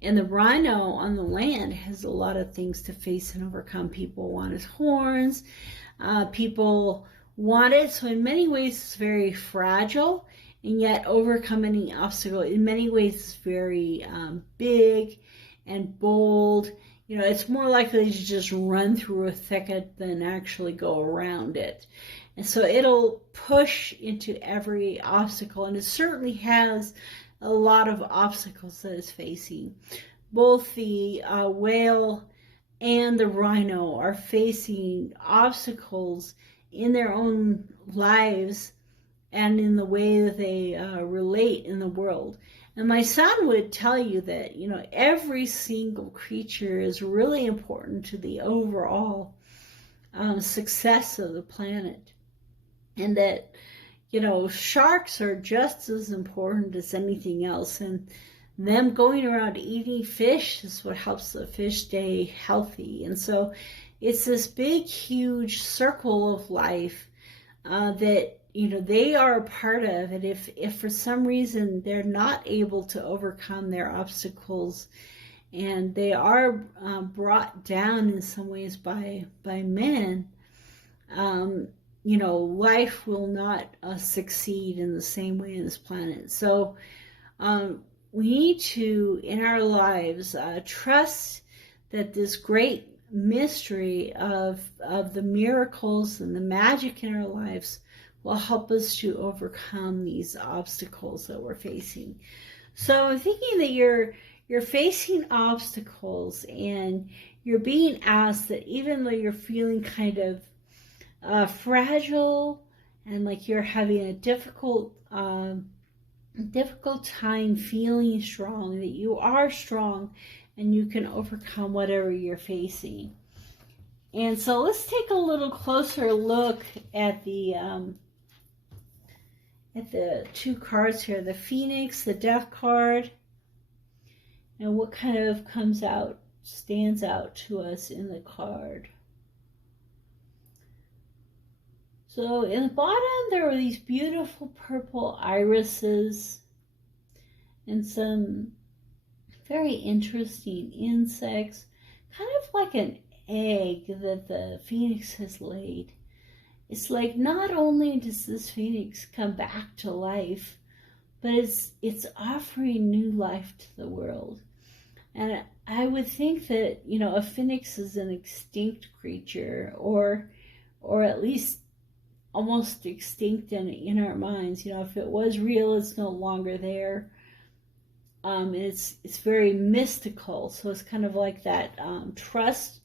And the rhino on the land has a lot of things to face and overcome. People want his horns. People want it. So in many ways, it's very fragile, and yet overcome any obstacle. In many ways, it's very big and bold. You know, it's more likely to just run through a thicket than actually go around it. And so it'll push into every obstacle, and it certainly has a lot of obstacles that it's facing. Both the whale and the rhino are facing obstacles in their own lives and in the way that they relate in the world. And my son would tell you that, you know, every single creature is really important to the overall success of the planet. And that, you know, sharks are just as important as anything else. And them going around eating fish is what helps the fish stay healthy. And so it's this big, huge circle of life that, you know, they are a part of. And if for some reason they're not able to overcome their obstacles, and they are brought down in some ways by men, you know, life will not succeed in the same way on this planet. So we need to, in our lives, trust that this great mystery of the miracles and the magic in our lives will help us to overcome these obstacles that we're facing. So I'm thinking that you're facing obstacles, and you're being asked that even though you're feeling kind of fragile and like you're having a difficult time feeling strong, that you are strong and you can overcome whatever you're facing. And so let's take a little closer look at the two cards here, the Phoenix, the Death card, and what kind of stands out to us in the card. So in the bottom, there are these beautiful purple irises and some very interesting insects, kind of like an egg that the phoenix has laid. It's like not only does this phoenix come back to life, but it's offering new life to the world. And I would think that, you know, a phoenix is an extinct creature, or at least almost extinct in our minds. You know, if it was real, it's no longer there. It's very mystical, so it's kind of like that trust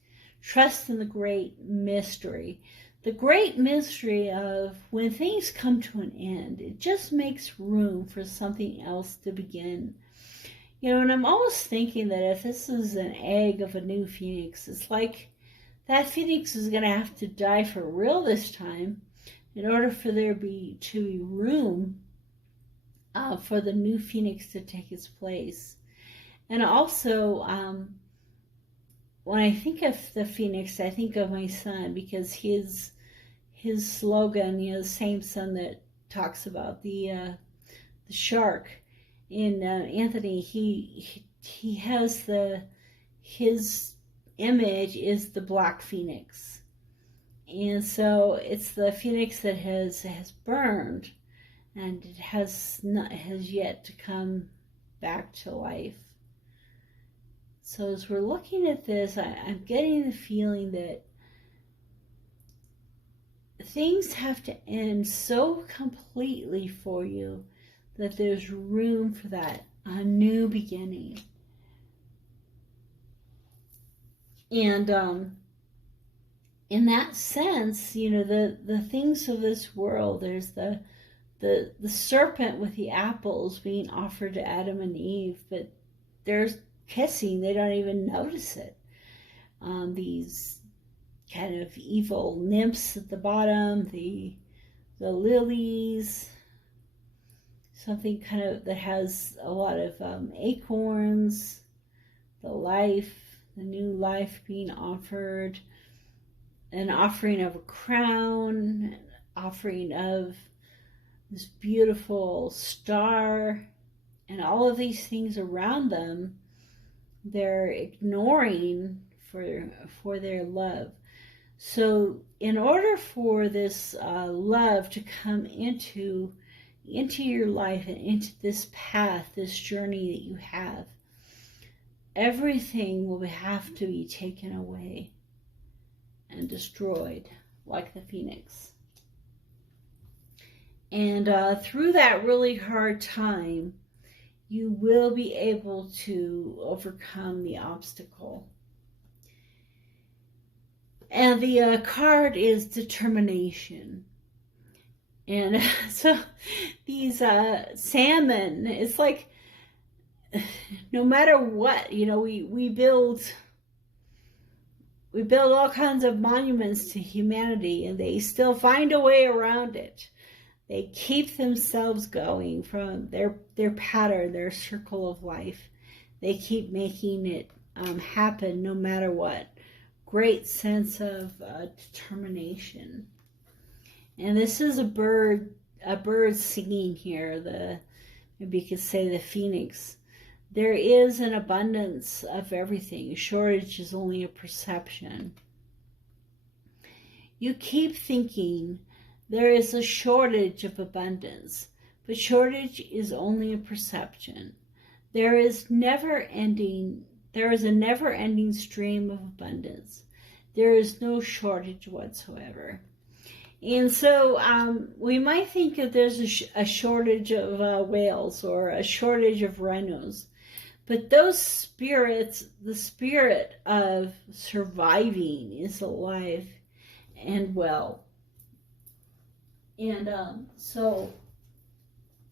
in the great mystery. The great mystery of when things come to an end, it just makes room for something else to begin. You know, and I'm always thinking that if this is an egg of a new phoenix, it's like that phoenix is going to have to die for real this time in order for there to be room for the new phoenix to take its place. And also, when I think of the phoenix, I think of my son, because his slogan, you know, the same son that talks about the shark in Anthony, he has his image is the black phoenix, and so it's the phoenix that has burned, and it has yet to come back to life. So as we're looking at this, I'm getting the feeling that things have to end so completely for you that there's room for that, a new beginning. And in that sense, you know, the things of this world, there's the serpent with the apples being offered to Adam and Eve, but they're kissing, they don't even notice it. These kind of evil nymphs at the bottom, the lilies, something kind of that has a lot of acorns, the new life being offered, an offering of a crown, an offering of this beautiful star, and all of these things around them, they're ignoring for their love. So in order for this love to come into your life and into this path, this journey that you have, everything will have to be taken away and destroyed, like the phoenix. And through that really hard time, you will be able to overcome the obstacle. And the card is determination. And so these salmon, it's like, no matter what, you know, we build all kinds of monuments to humanity, and they still find a way around it. They keep themselves going from their pattern, their circle of life. They keep making it happen no matter what. great sense of determination. And this is a bird singing here, maybe you could say the phoenix. There is an abundance of everything. Shortage is only a perception. You keep thinking there is a shortage of abundance, but shortage is only a perception. There is a never-ending stream of abundance. There is no shortage whatsoever. And so we might think that there's a shortage of whales or a shortage of rhinos, but those spirits, the spirit of surviving is alive and well. And so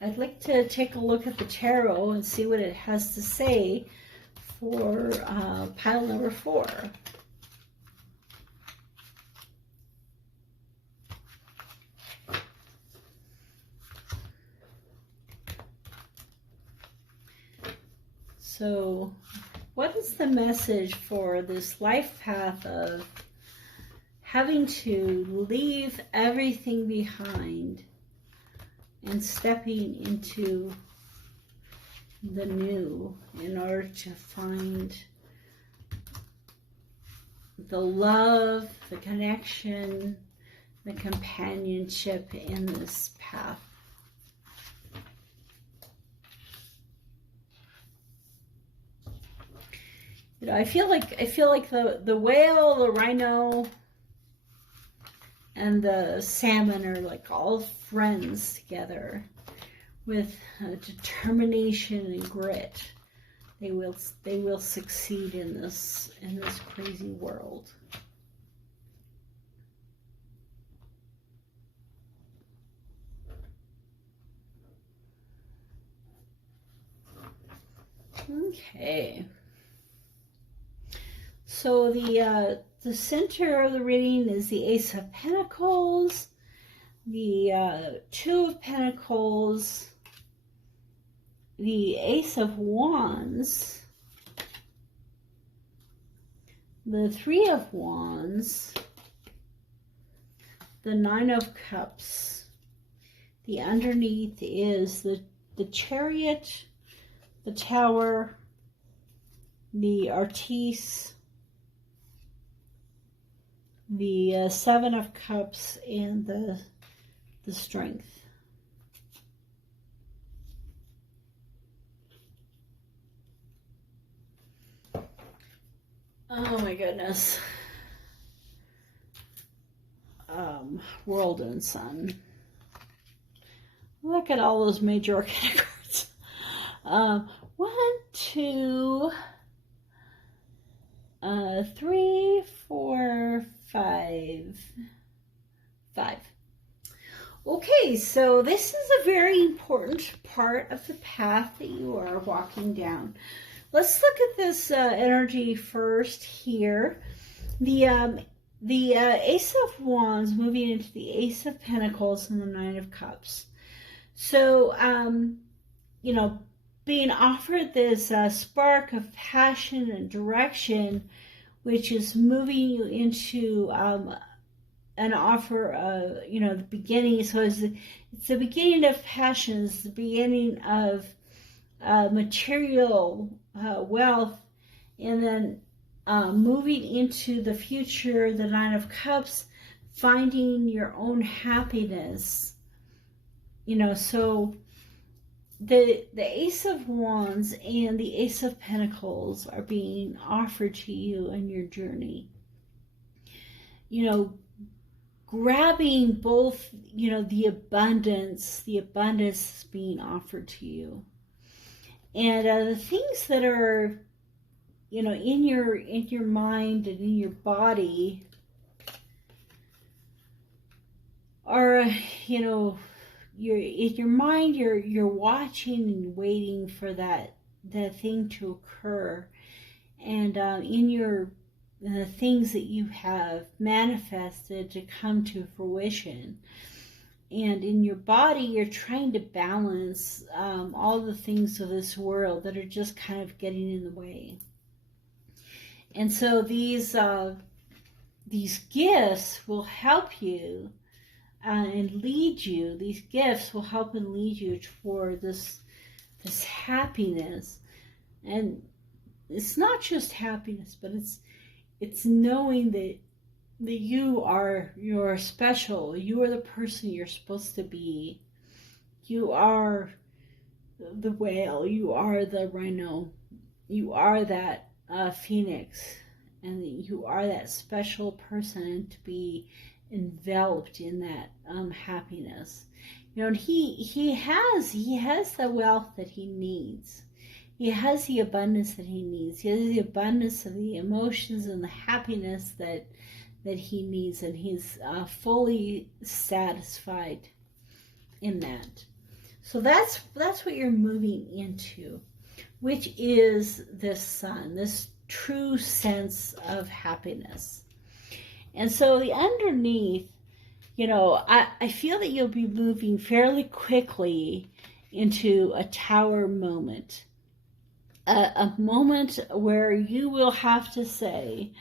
I'd like to take a look at the tarot and see what it has to say for pile number 4. So what is the message for this life path of having to leave everything behind and stepping into the new in order to find the love, the connection, the companionship in this path? You know, I feel like the whale, the rhino, and the salmon are like all friends together with determination and grit. They will succeed in this crazy world. Okay. So the center of the reading is the Ace of Pentacles, the Two of Pentacles, the Ace of Wands, the Three of Wands, the Nine of Cups. The underneath is the Chariot, the Tower, the Artiste, the Seven of Cups, and the Strength. Oh my goodness. World and Sun. Look at all those major arcana cards. 1, 2, 3, 4, 5. Okay, so this is a very important part of the path that you are walking down. Let's look at this energy first here. The Ace of Wands moving into the Ace of Pentacles and the Nine of Cups. So, you know, being offered this spark of passion and direction, which is moving you into an offer of, you know, the beginning. So it's the beginning of passion, it's the beginning of material wealth, and then moving into the future, the Nine of Cups, finding your own happiness. You know, so the Ace of Wands and the Ace of Pentacles are being offered to you in your journey. You know, grabbing both, you know, the abundance is being offered to you. And the things that are, you know, in your mind and in your body are, you know, in your mind, you're watching and waiting for that thing to occur. And in the things that you have manifested to come to fruition. And in your body, you're trying to balance all the things of this world that are just kind of getting in the way. And so these these gifts will help you and lead you. These gifts will help and lead you toward this happiness. And it's not just happiness, but it's knowing that you're special. You are the person you're supposed to be. You are the whale. You are the rhino. You are that phoenix, and you are that special person to be enveloped in that happiness. And he has the wealth that he needs. He has the abundance that he needs. He has the abundance of the emotions and the happiness that he needs, and he's fully satisfied in that. So that's what you're moving into, which is this sun, this true sense of happiness. And so the underneath, I feel that you'll be moving fairly quickly into a tower moment. A moment where you will have to say,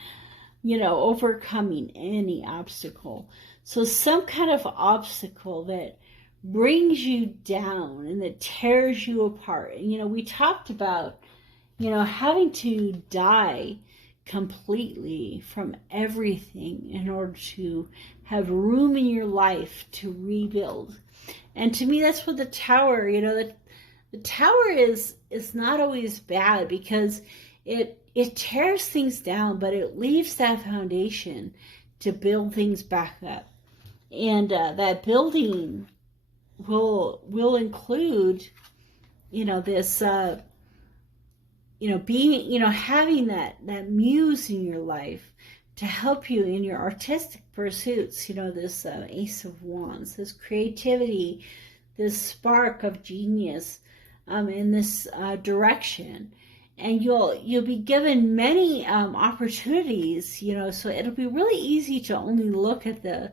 overcoming any obstacle. So some kind of obstacle that brings you down and that tears you apart. And, we talked about, having to die completely from everything in order to have room in your life to rebuild. And to me, that's what the tower, the tower is not always bad, because it tears things down, but it leaves that foundation to build things back up. And that building will include, this, being, having that muse in your life to help you in your artistic pursuits, this Ace of Wands, this creativity, this spark of genius in this direction. And you'll be given many opportunities, so it'll be really easy to only look at the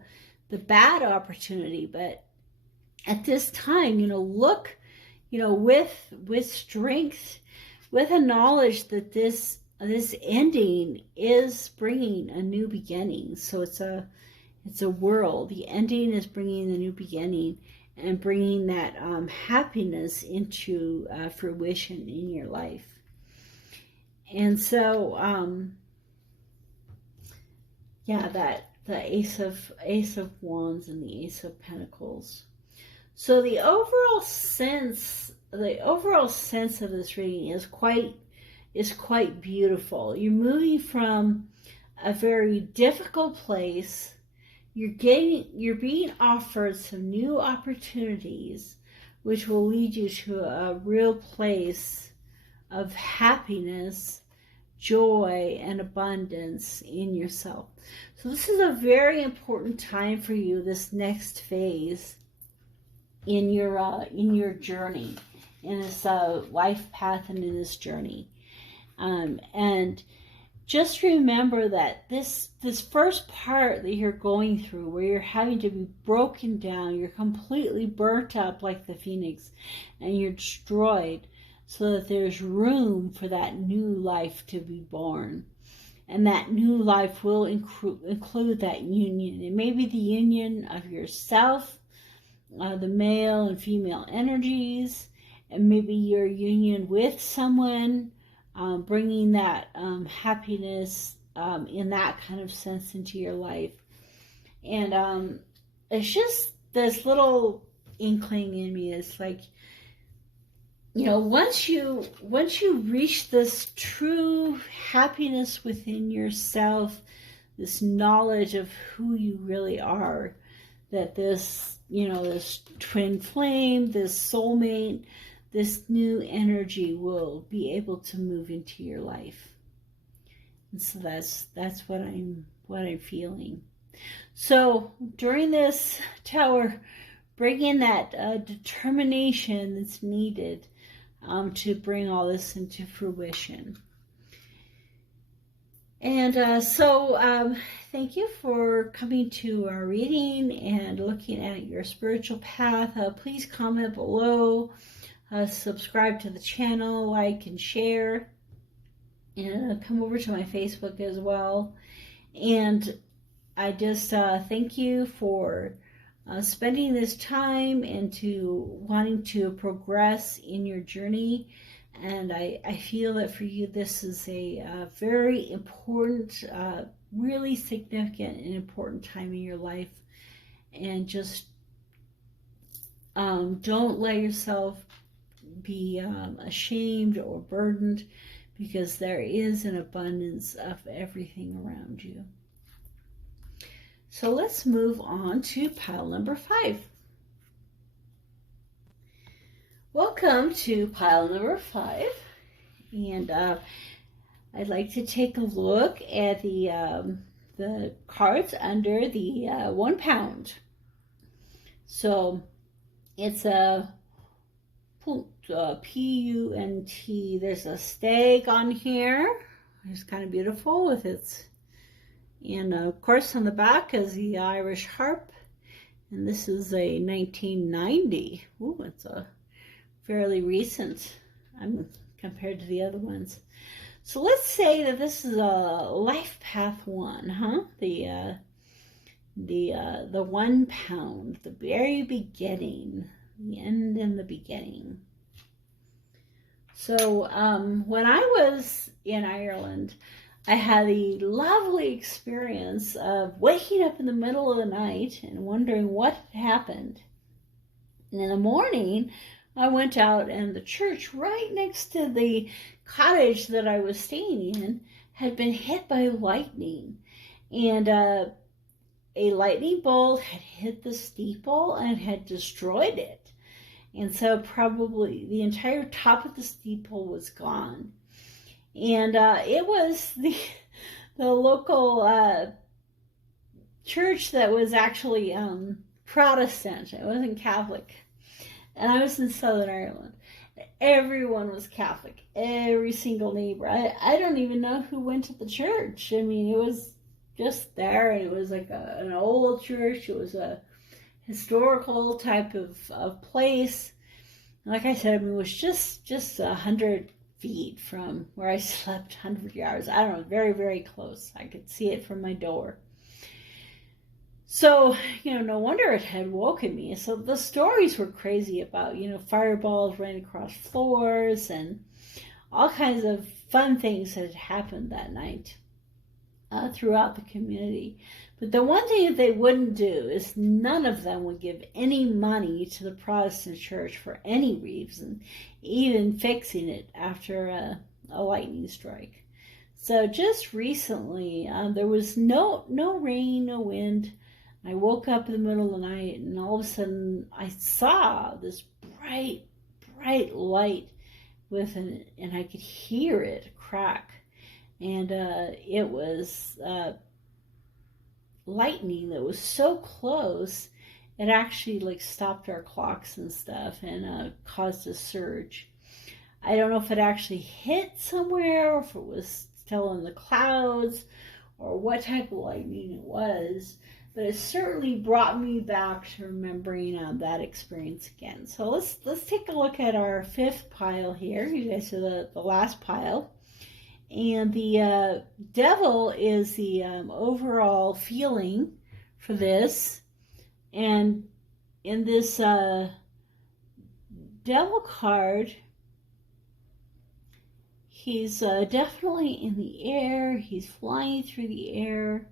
bad opportunity. But at this time, look, with strength, with a knowledge that this ending is bringing a new beginning. So it's a world. The ending is bringing the new beginning and bringing that happiness into fruition in your life. And so, the Ace of Wands and the Ace of Pentacles. So the overall sense of this reading is quite beautiful. You're moving from a very difficult place. You're being offered some new opportunities, which will lead you to a real place of happiness, joy, and abundance in yourself. So this is a very important time for you, this next phase in your journey, in this life path and in this journey. And just remember that this first part that you're going through, where you're having to be broken down, you're completely burnt up like the phoenix, and you're destroyed, so that there's room for that new life to be born. And that new life will include that union. It may be the union of yourself, the male and female energies, and maybe your union with someone, bringing that happiness in that kind of sense into your life. And it's just this little inkling in me. It's like, once you reach this true happiness within yourself, this knowledge of who you really are, that this, this twin flame, this soulmate, this new energy will be able to move into your life. And so that's what I'm feeling. So during this tower, bring in that determination that's needed to bring all this into fruition. And so thank you for coming to our reading and looking at your spiritual path. Please comment below, subscribe to the channel, like and share, and come over to my Facebook as well. And I just thank you for spending this time and to wanting to progress in your journey. And I feel that for you, this is a very important, really significant and important time in your life. And just don't let yourself be ashamed or burdened, because there is an abundance of everything around you. So let's move on to pile number 5. Welcome to pile number 5. And I'd like to take a look at the cards under the 1 pound. So it's a P-U-N-T. There's a stag on here. It's kind of beautiful with its, and of course on the back is the Irish harp. And this is a 1990. Ooh, it's a fairly recent compared to the other ones. So let's say that this is a life path 1, huh? The 1 pound, the very beginning, the end and the beginning. So when I was in Ireland, I had the lovely experience of waking up in the middle of the night and wondering what had happened. And in the morning, I went out, and the church right next to the cottage that I was staying in had been hit by lightning. And a lightning bolt had hit the steeple and had destroyed it. And so probably the entire top of the steeple was gone. And it was the local church that was actually Protestant. It wasn't Catholic. And I was in Southern Ireland. Everyone was Catholic. Every single neighbor. I don't even know who went to the church. I mean, it was just there. It was like an old church. It was a historical type of place. Like I said, I mean, it was just 100 feet from where I slept, 100 yards. I don't know, very, very close. I could see it from my door. So, no wonder it had woken me. So the stories were crazy about, fireballs running across floors and all kinds of fun things that had happened that night throughout the community. But the one thing that they wouldn't do is none of them would give any money to the Protestant church for any reason, even fixing it after a lightning strike. So just recently, there was no rain, no wind. I woke up in the middle of the night, and all of a sudden I saw this bright light and I could hear it crack. And it was lightning that was so close, it actually stopped our clocks and stuff and caused a surge. I don't know if it actually hit somewhere, or if it was still in the clouds, or what type of lightning it was. But it certainly brought me back to remembering that experience again. So let's take a look at our 5th pile here. You guys see the last pile. And the devil is the overall feeling for this. And in this devil card, he's definitely in the air. He's flying through the air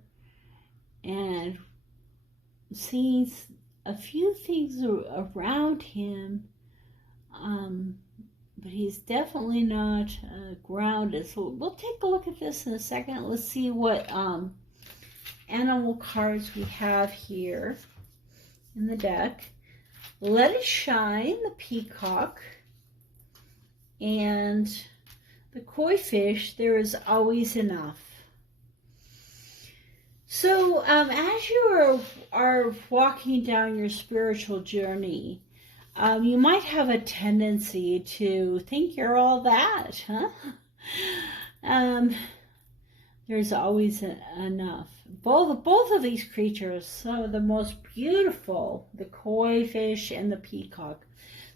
and seeing a few things around him, but he's definitely not grounded. So we'll take a look at this in a second. Let's see what animal cards we have here in the deck. Let It Shine, the peacock, and the koi fish, There Is Always Enough. So as you are walking down your spiritual journey, you might have a tendency to think you're all that, huh? There's always enough. Both of these creatures, some of the most beautiful, the koi fish and the peacock,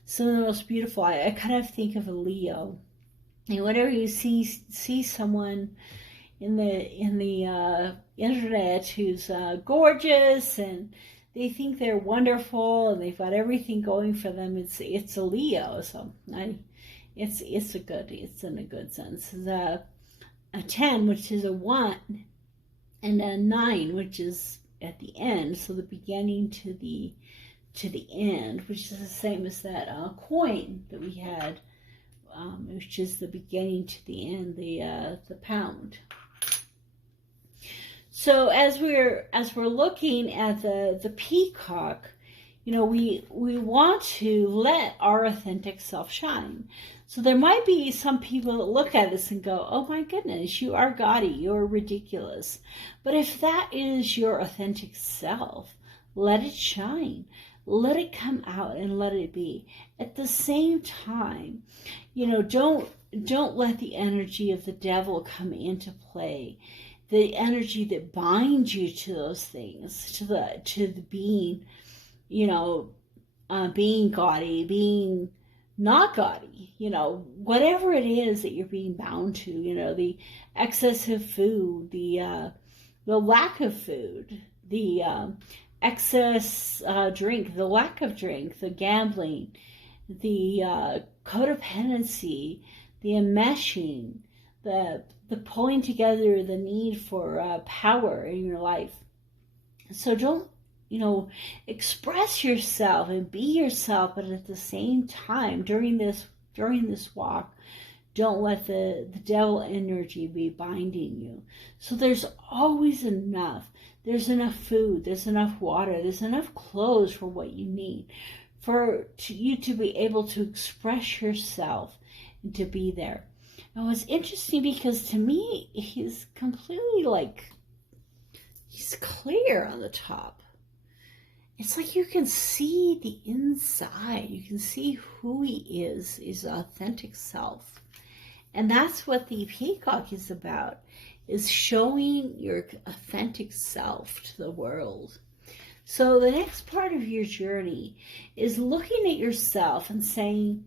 some of the most beautiful. I kind of think of a Leo. And whenever you see someone in the internet who's gorgeous, and they think they're wonderful and they've got everything going for them. It's a Leo, so it's in a good sense. It's a 10, which is a 1, and a 9, which is at the end, so the beginning to the end, which is the same as that coin that we had, which is the beginning to the end, the pound. So as we're looking at the peacock, you know, we want to let our authentic self shine. So there might be some people that look at this and go, oh my goodness, you are gaudy, you're ridiculous. But if that is your authentic self, let it shine. Let it come out and let it be. At the same time, you know, don't let the energy of the devil come into play. The energy that binds you to those things, to the being, you know, being gaudy, being not gaudy, you know, whatever it is that you're being bound to, you know, the excessive food, the lack of food, the excess drink, the lack of drink, the gambling, the codependency, the enmeshing, the pulling together, the need for power in your life. So don't, you know, express yourself and be yourself, but at the same time, during this walk, don't let the devil energy be binding you. So there's always enough. There's enough food, there's enough water, there's enough clothes for what you need, for you to be able to express yourself and to be there. And it's interesting because to me, he's completely he's clear on the top. It's like you can see the inside. You can see who he is, his authentic self. And that's what the peacock is about, is showing your authentic self to the world. So the next part of your journey is looking at yourself and saying,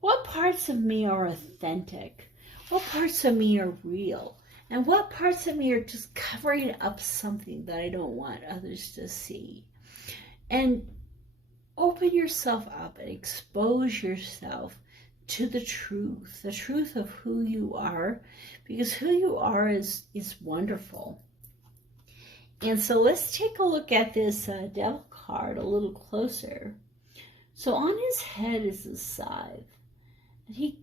what parts of me are authentic? What parts of me are real? And what parts of me are just covering up something that I don't want others to see? And open yourself up and expose yourself to the truth of who you are, because who you are is wonderful. And so let's take a look at this devil card a little closer. So on his head is a scythe, and he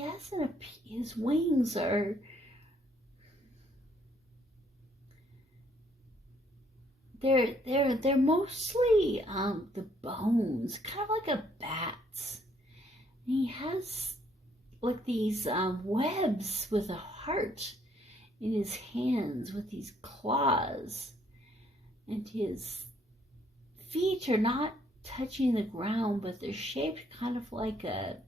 has his wings are, they're mostly the bones, kind of like a bat's. And he has like these webs with a heart in his hands, with these claws, and his feet are not touching the ground, but they're shaped kind of like a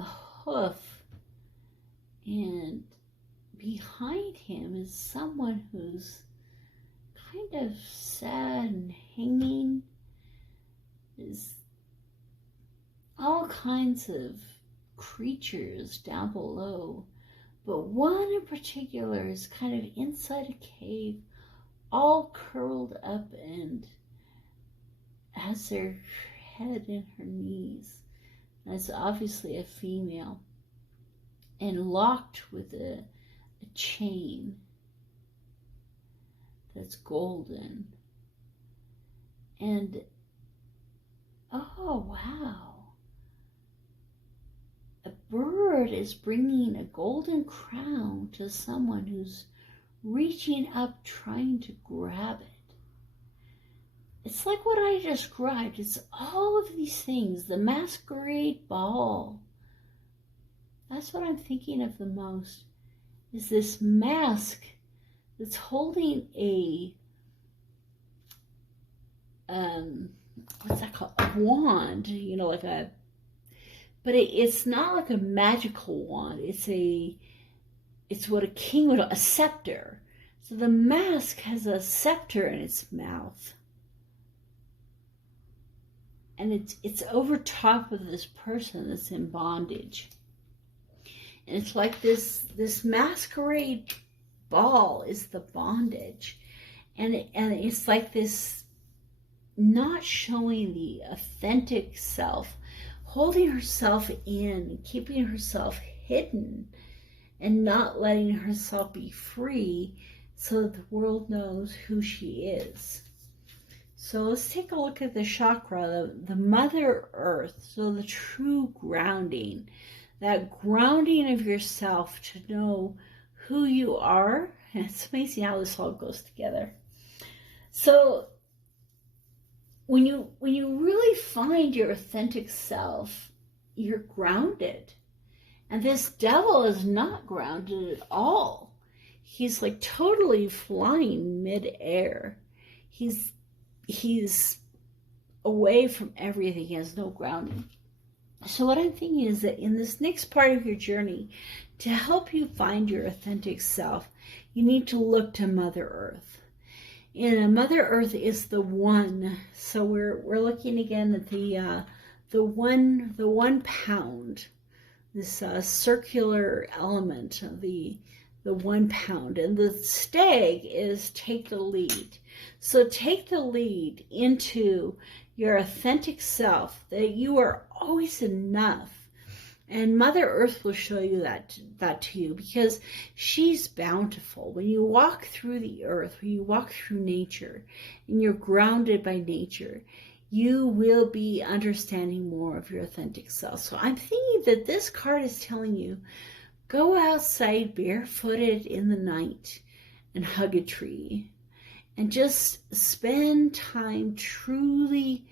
hoof. And behind him is someone who's kind of sad and hanging. There's all kinds of creatures down below, but one in particular is kind of inside a cave, all curled up and has her head in her knees. That's obviously a female, and locked with a chain that's golden. And oh wow, a bird is bringing a golden crown to someone who's reaching up trying to grab it. It's like what I described. It's all of these things. The masquerade ball. That's what I'm thinking of the most, is this mask that's holding a, what's that called? A wand, you know, like a, but it's not like a magical wand. It's what a king would, a scepter. So the mask has a scepter in its mouth. And it's over top of this person that's in bondage. And it's like this masquerade ball is the bondage. And it's like this not showing the authentic self, holding herself in, keeping herself hidden, and not letting herself be free so that the world knows who she is. So let's take a look at the chakra, the Mother Earth, so the true grounding, that grounding of yourself to know who you are. And it's amazing how this all goes together. So when you really find your authentic self, you're grounded. And this devil is not grounded at all. He's like totally flying mid-air. He's away from everything. He has no grounding. So what I'm thinking is that in this next part of your journey, to help you find your authentic self, you need to look to Mother Earth. And Mother Earth is the one. So we're looking again at the 1 pound, this circular element of the 1 pound, and the stag is take the lead. So take the lead into your authentic self, that you are always enough. And Mother Earth will show you that to you, because she's bountiful. When you walk through the earth, when you walk through nature, and you're grounded by nature, you will be understanding more of your authentic self. So I'm thinking that this card is telling you, go outside barefooted in the night and hug a tree. And just spend time truly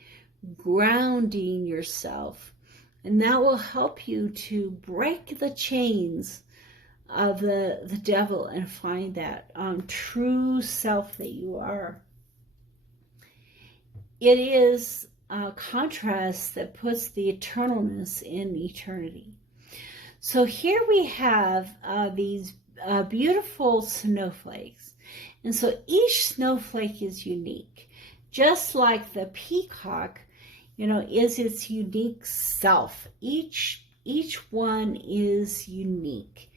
grounding yourself. And that will help you to break the chains of the devil and find that true self that you are. It is a contrast that puts the eternalness in eternity. So here we have these beautiful snowflakes. And so each snowflake is unique. Just like the peacock, is its unique self. Each one is unique.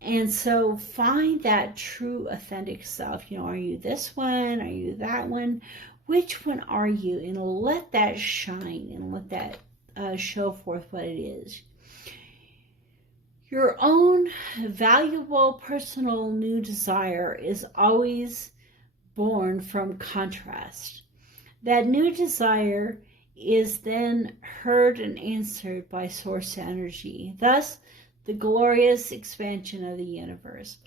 And so find that true authentic self. Are you this one? Are you that one? Which one are you? And let that shine and let that show forth what it is. Your own valuable personal new desire is always born from contrast. That new desire is then heard and answered by source energy, thus the glorious expansion of the universe.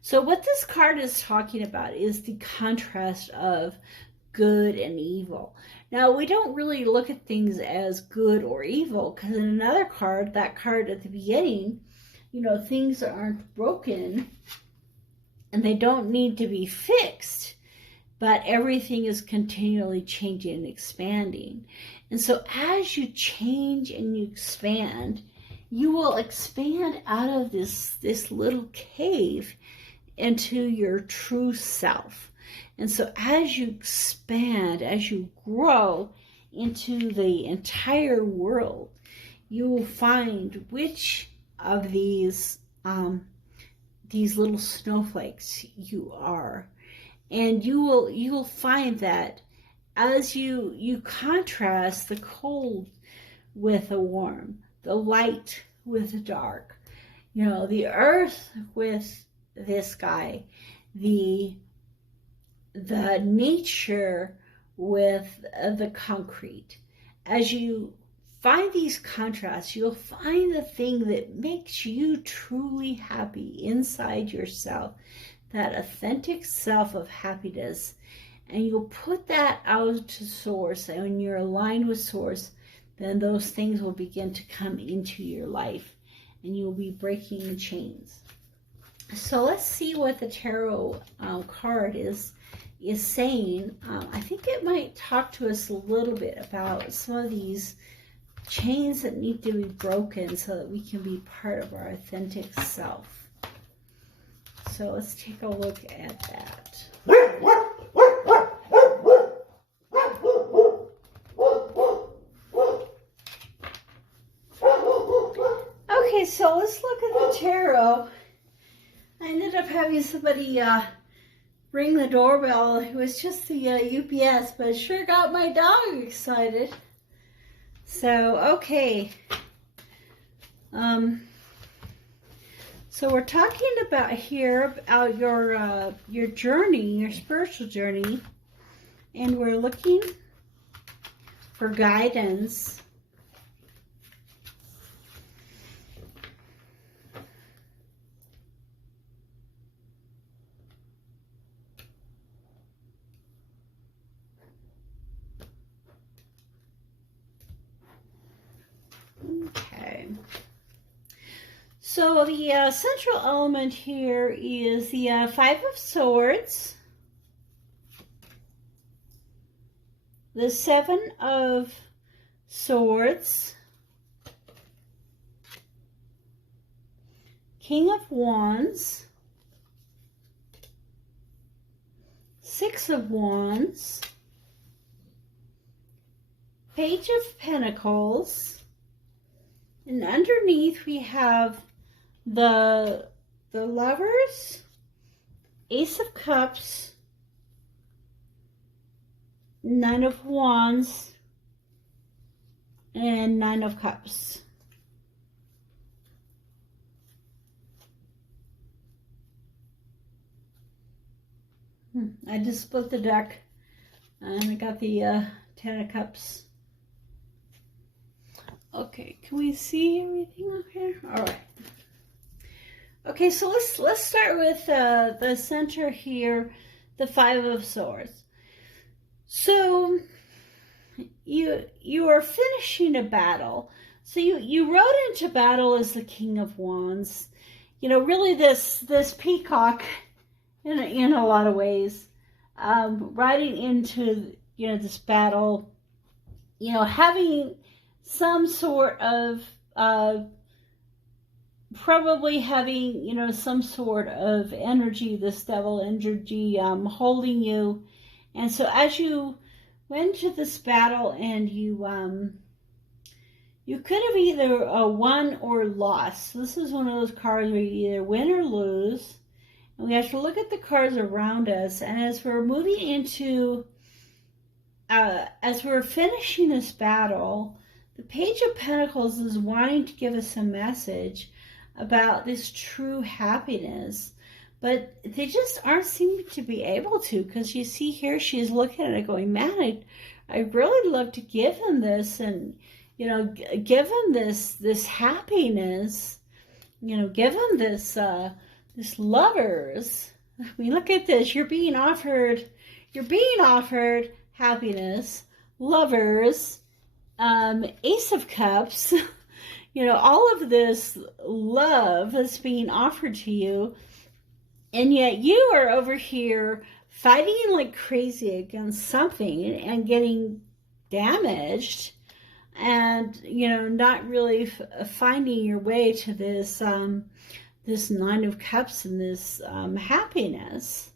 So what this card is talking about is the contrast of good and evil. Now, we don't really look at things as good or evil, because in another card, that card at the beginning, things aren't broken and they don't need to be fixed, but everything is continually changing and expanding. And so as you change and you expand, you will expand out of this little cave into your true self. And so as you expand, as you grow into the entire world, you will find which of these little snowflakes you are. And you will find that as you contrast the cold with the warm, the light with the dark, the earth with the sky, the nature with the concrete. As you find these contrasts, you'll find the thing that makes you truly happy inside yourself, that authentic self of happiness, and you'll put that out to source. And when you're aligned with source, then those things will begin to come into your life and you'll be breaking the chains. So let's see what the tarot card is saying. I think it might talk to us a little bit about some of these chains that need to be broken so that we can be part of our authentic self. So let's take a look at that. Okay, so So let's look at the tarot. I ended up having somebody ring the doorbell. It was just the UPS, but it sure got my dog excited. So, okay. So we're talking about here about your journey, your spiritual journey, and we're looking for guidance. Okay. So the central element here is the Five of Swords, the Seven of Swords, King of Wands, Six of Wands, Page of Pentacles, and underneath we have the Lovers, Ace of Cups, Nine of Wands, and Nine of Cups. I just split the deck and I got the Ten of Cups. Okay, can we see everything okay? All right. Okay, so let's start with the center here, the Five of Swords. So you are finishing a battle. So you rode into battle as the King of Wands. You know, really this peacock in a lot of ways, riding into this battle. Having some sort of probably having some sort of energy, this devil energy, holding you. And so as you went to this battle, and you could have either won or lost. So this is one of those cards where you either win or lose. And we have to look at the cards around us. And as we're moving into, as we're finishing this battle, the Page of Pentacles is wanting to give us a message about this true happiness. But they just aren't seeming to be able to, because you see here, she's looking at it going, man, I'd really love to give him this, and, give him this happiness, give him this lovers. I mean, look at this. You're being offered happiness, lovers, Ace of Cups, all of this love that's being offered to you. And yet you are over here fighting like crazy against something and getting damaged, and, not really finding your way to this, this Nine of Cups and this happiness.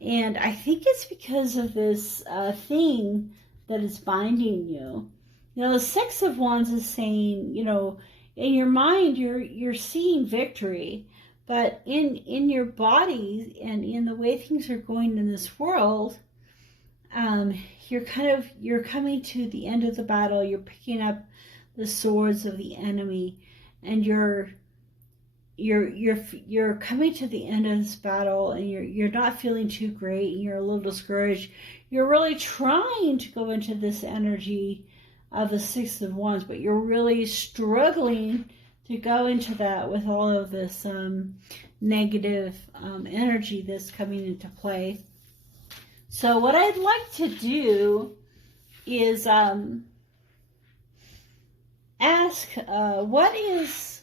And I think it's because of this thing that is binding you. The Six of Wands is saying, in your mind, you're seeing victory. But in your body and in the way things are going in this world, you're coming to the end of the battle. You're picking up the swords of the enemy, and you're coming to the end of this battle, and you're not feeling too great, and you're a little discouraged. You're really trying to go into this energy of the Six of Wands, but you're really struggling to go into that with all of this negative energy that's coming into play. So what I'd like to do is ask what is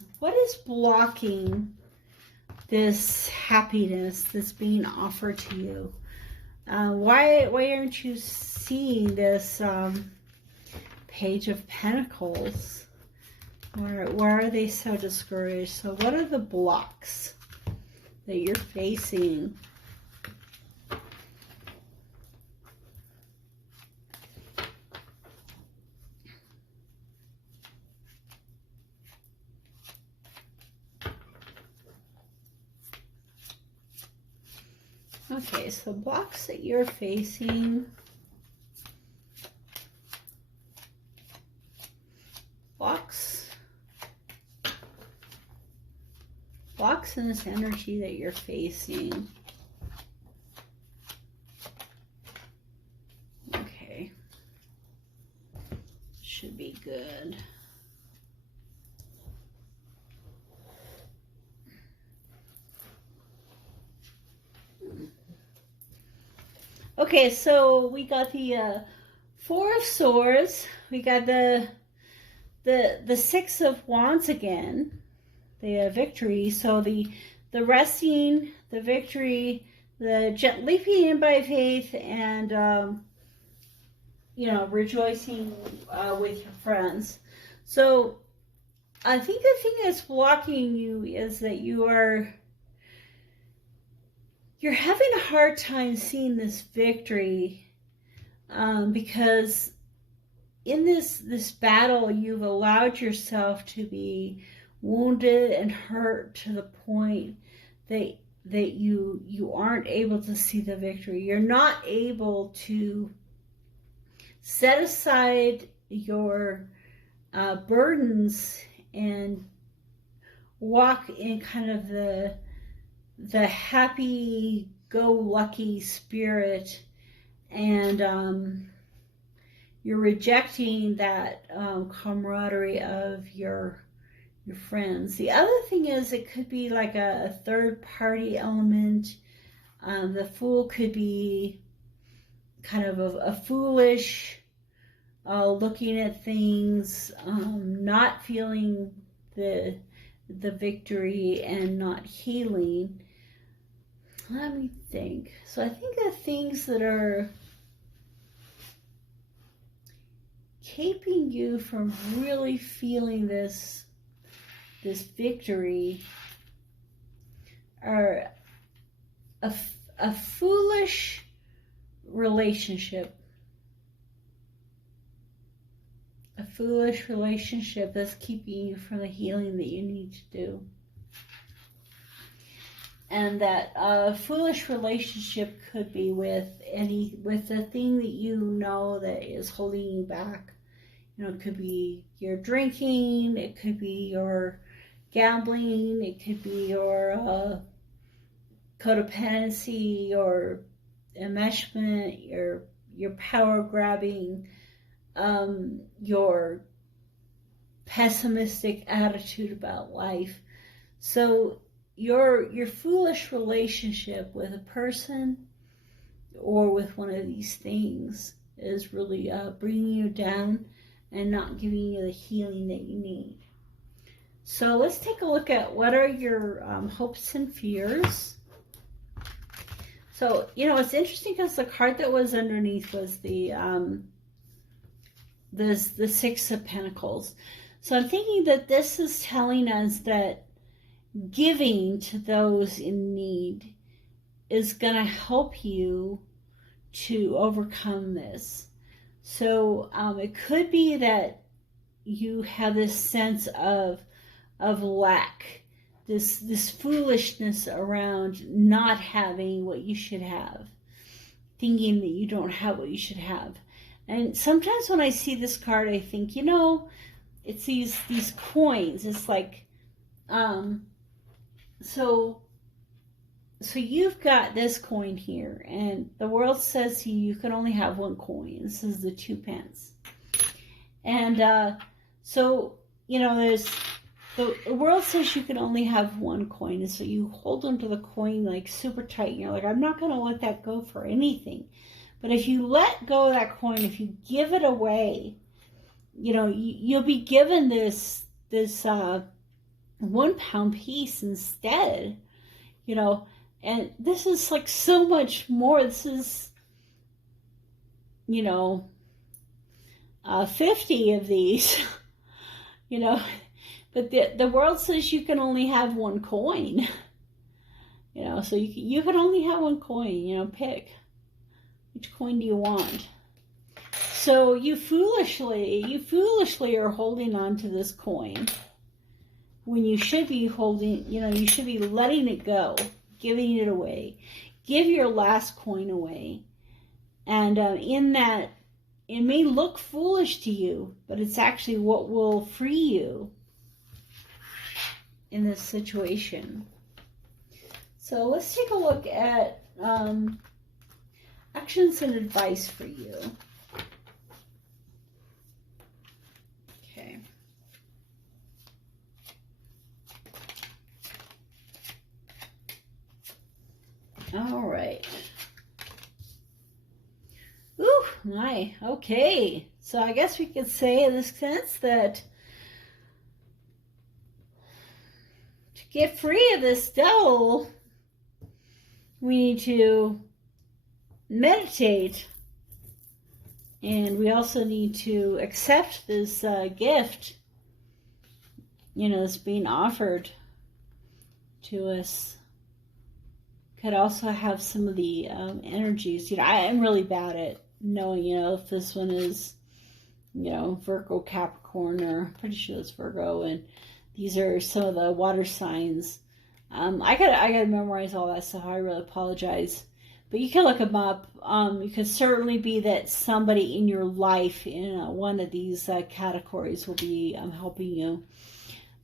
blocking this happiness that's being offered to you? Why aren't you seeing this Page of Pentacles? Why are they so discouraged? So what are the blocks that you're facing? Okay, so blocks that you're facing. Blocks in this energy that you're facing. Okay. Should be good. Okay, so we got the Four of Swords. We got the Six of Wands again. The victory. So the resting, the victory, the leaping in by faith, and you know, rejoicing with your friends. So I think the thing that's blocking you is that you're having a hard time seeing this victory, because in this battle you've allowed yourself to be wounded and hurt to the point that you aren't able to see the victory. You're not able to set aside your burdens and walk in kind of the happy-go-lucky spirit, and you're rejecting that camaraderie of your friends. The other thing is, it could be like a third-party element. The Fool could be kind of a foolish, looking at things, not feeling the victory and not healing. Let me think. So I think the things that are keeping you from really feeling this victory are a foolish relationship. A foolish relationship that's keeping you from the healing that you need to do. And that foolish relationship could be with the thing that you know that is holding you back. You know, it could be your drinking, it could be your gambling, it could be your codependency, your enmeshment, your power grabbing, your pessimistic attitude about life. So your foolish relationship with a person or with one of these things is really bringing you down and not giving you the healing that you need. So let's take a look at what are your hopes and fears. So, you know, it's interesting because the card that was underneath was the Six of Pentacles. So I'm thinking that this is telling us that giving to those in need is going to help you to overcome this. So it could be that you have this sense of lack, this foolishness around not having what you should have, thinking that you don't have what you should have. And sometimes when I see this card, I think, you know, it's these coins. It's like, so you've got this coin here, and the world says to you can only have one coin. This is the 2 pence. And so, you know, there's the world says you can only have one coin, and so you hold onto the coin like super tight. And you're like, I'm not going to let that go for anything. But if you let go of that coin, if you give it away, you know, you'll be given this 1 pound piece instead, you know. And this is like so much more. This is, you know, 50 of these, you know. But the world says you can only have one coin, you know. So you can only have one coin, you know. Pick. Which coin do you want? So you foolishly are holding on to this coin when you should be holding, you know, you should be letting it go, giving it away, give your last coin away. And in that, it may look foolish to you, but it's actually what will free you in this situation. So let's take a look at actions and advice for you. Okay. All right. Ooh, my. Okay. So I guess we could say in this sense that to get free of this devil, we need to meditate, and we also need to accept this gift, that's being offered to us. Could also have some of the energies. I'm really bad at knowing, if this one is, Virgo, Capricorn, or I'm pretty sure it's Virgo, and these are some of the water signs. I gotta memorize all that stuff. I really apologize. But you can look them up. It could certainly be that somebody in your life in one of these categories will be helping you.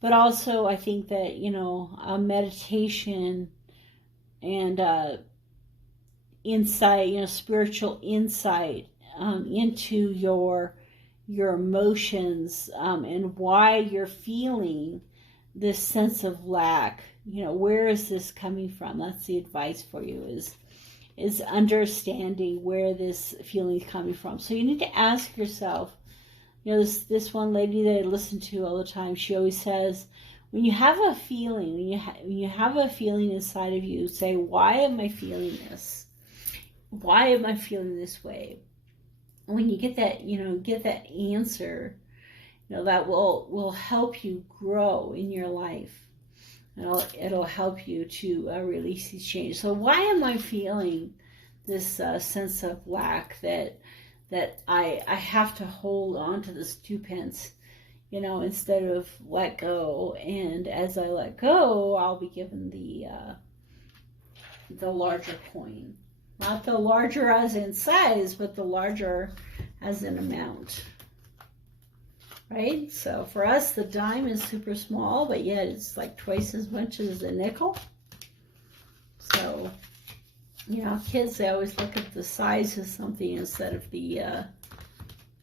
But also, I think that, meditation and insight, spiritual insight into your emotions and why you're feeling this sense of lack. Where is this coming from? That's the advice for you, is understanding where this feeling is coming from. So you need to ask yourself, this one lady that I listen to all the time, she always says, when you have a feeling, when you have a feeling inside of you, say, why am I feeling this? Why am I feeling this way? When you get that, get that answer, that will help you grow in your life. It'll help you to release these changes. So why am I feeling this sense of lack that I have to hold on to this 2 pence, instead of let go? And as I let go, I'll be given the larger coin. Not the larger as in size, but the larger as in amount. Right? So for us, the dime is super small, but yet it's like twice as much as a nickel. So, kids, they always look at the size of something instead of the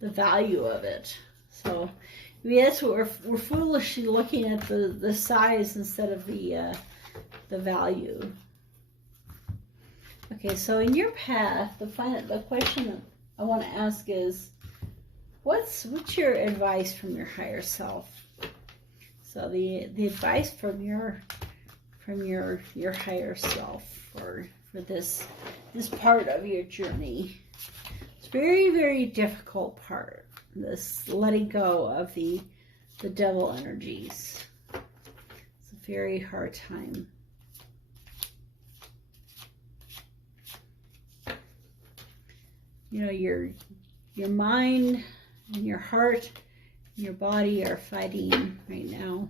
value of it. So that's what we're foolishly looking at the size instead of the value. Okay, so in your path, the question that I want to ask is, what's your advice from your higher self? So the advice from your higher self for this part of your journey. It's very, very difficult part. This letting go of the devil energies. It's a very hard time. Your mind and your heart and your body are fighting right now.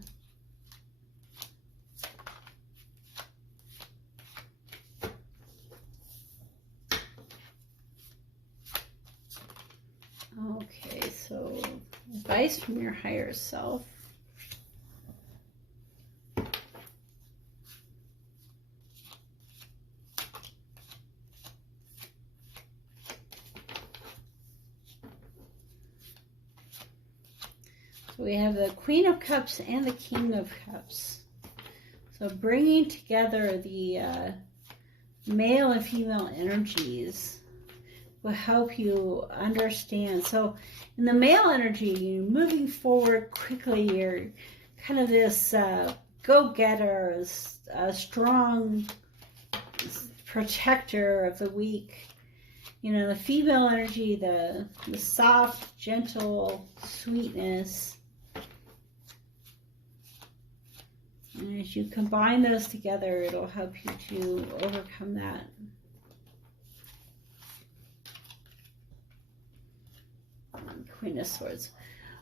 Okay, so advice from your higher self. We have the Queen of Cups and the King of Cups. So bringing together the male and female energies will help you understand. So in the male energy, you're moving forward quickly. You're kind of this go-getter, a strong protector of the weak. The female energy, the soft, gentle sweetness. And as you combine those together, it'll help you to overcome that. Queen of Swords.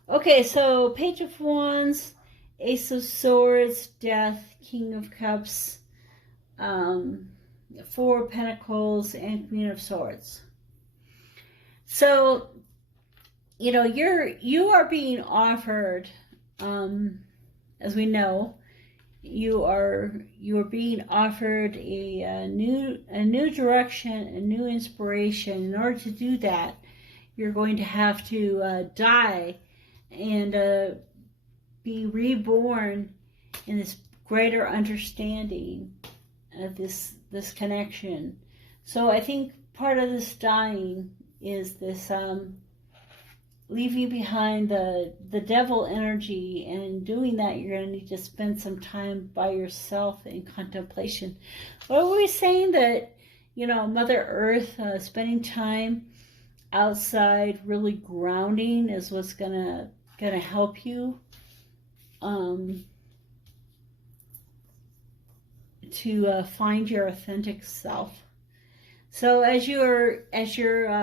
Okay, so Page of Wands, Ace of Swords, Death, King of Cups. Four of Pentacles and Queen of Swords. So, you know, you are being offered, as we know, you are being offered a new direction, a new inspiration. In order to do that, you're going to have to die and be reborn in this greater understanding of this connection. So I think part of this dying is this leaving behind the devil energy, and in doing that you're going to need to spend some time by yourself in contemplation. What were we saying? That, you know, Mother Earth, spending time outside, really grounding, is what's gonna help you to find your authentic self. So as you're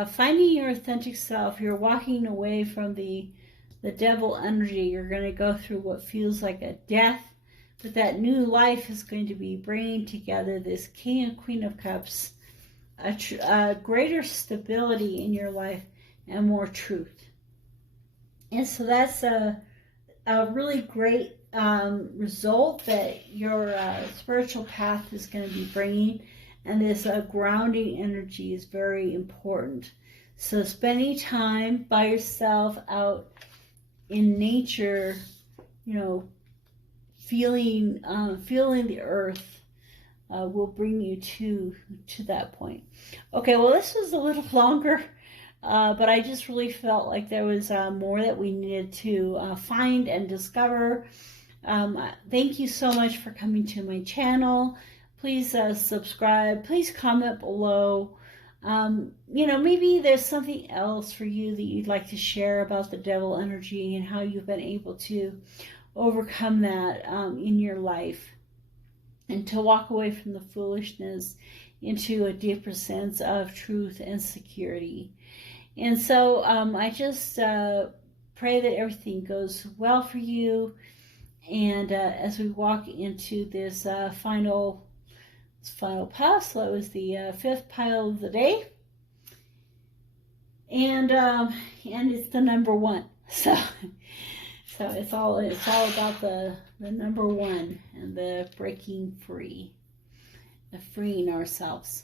finding your authentic self, you're walking away from the devil energy. You're going to go through what feels like a death, but that new life is going to be bringing together this King and Queen of Cups, a greater stability in your life and more truth. And so that's a really great result that your spiritual path is going to be bringing. And this grounding energy is very important. So spending time by yourself out in nature, you know, feeling the earth will bring you to that point. Okay, well, this was a little longer, but I just really felt like there was more that we needed to find and discover. Thank you so much for coming to my channel. Please subscribe. Please comment below. You know, maybe there's something else for you that you'd like to share about the devil energy and how you've been able to overcome that in your life, and to walk away from the foolishness into a deeper sense of truth and security. And so I just pray that everything goes well for you. And as we walk into this final pile, so that was the fifth pile of the day, and it's the number one. So it's all about the number one and the breaking free, the freeing ourselves.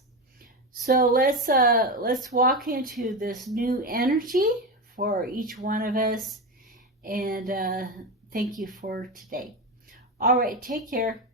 So let's walk into this new energy for each one of us, and thank you for today. All right, take care.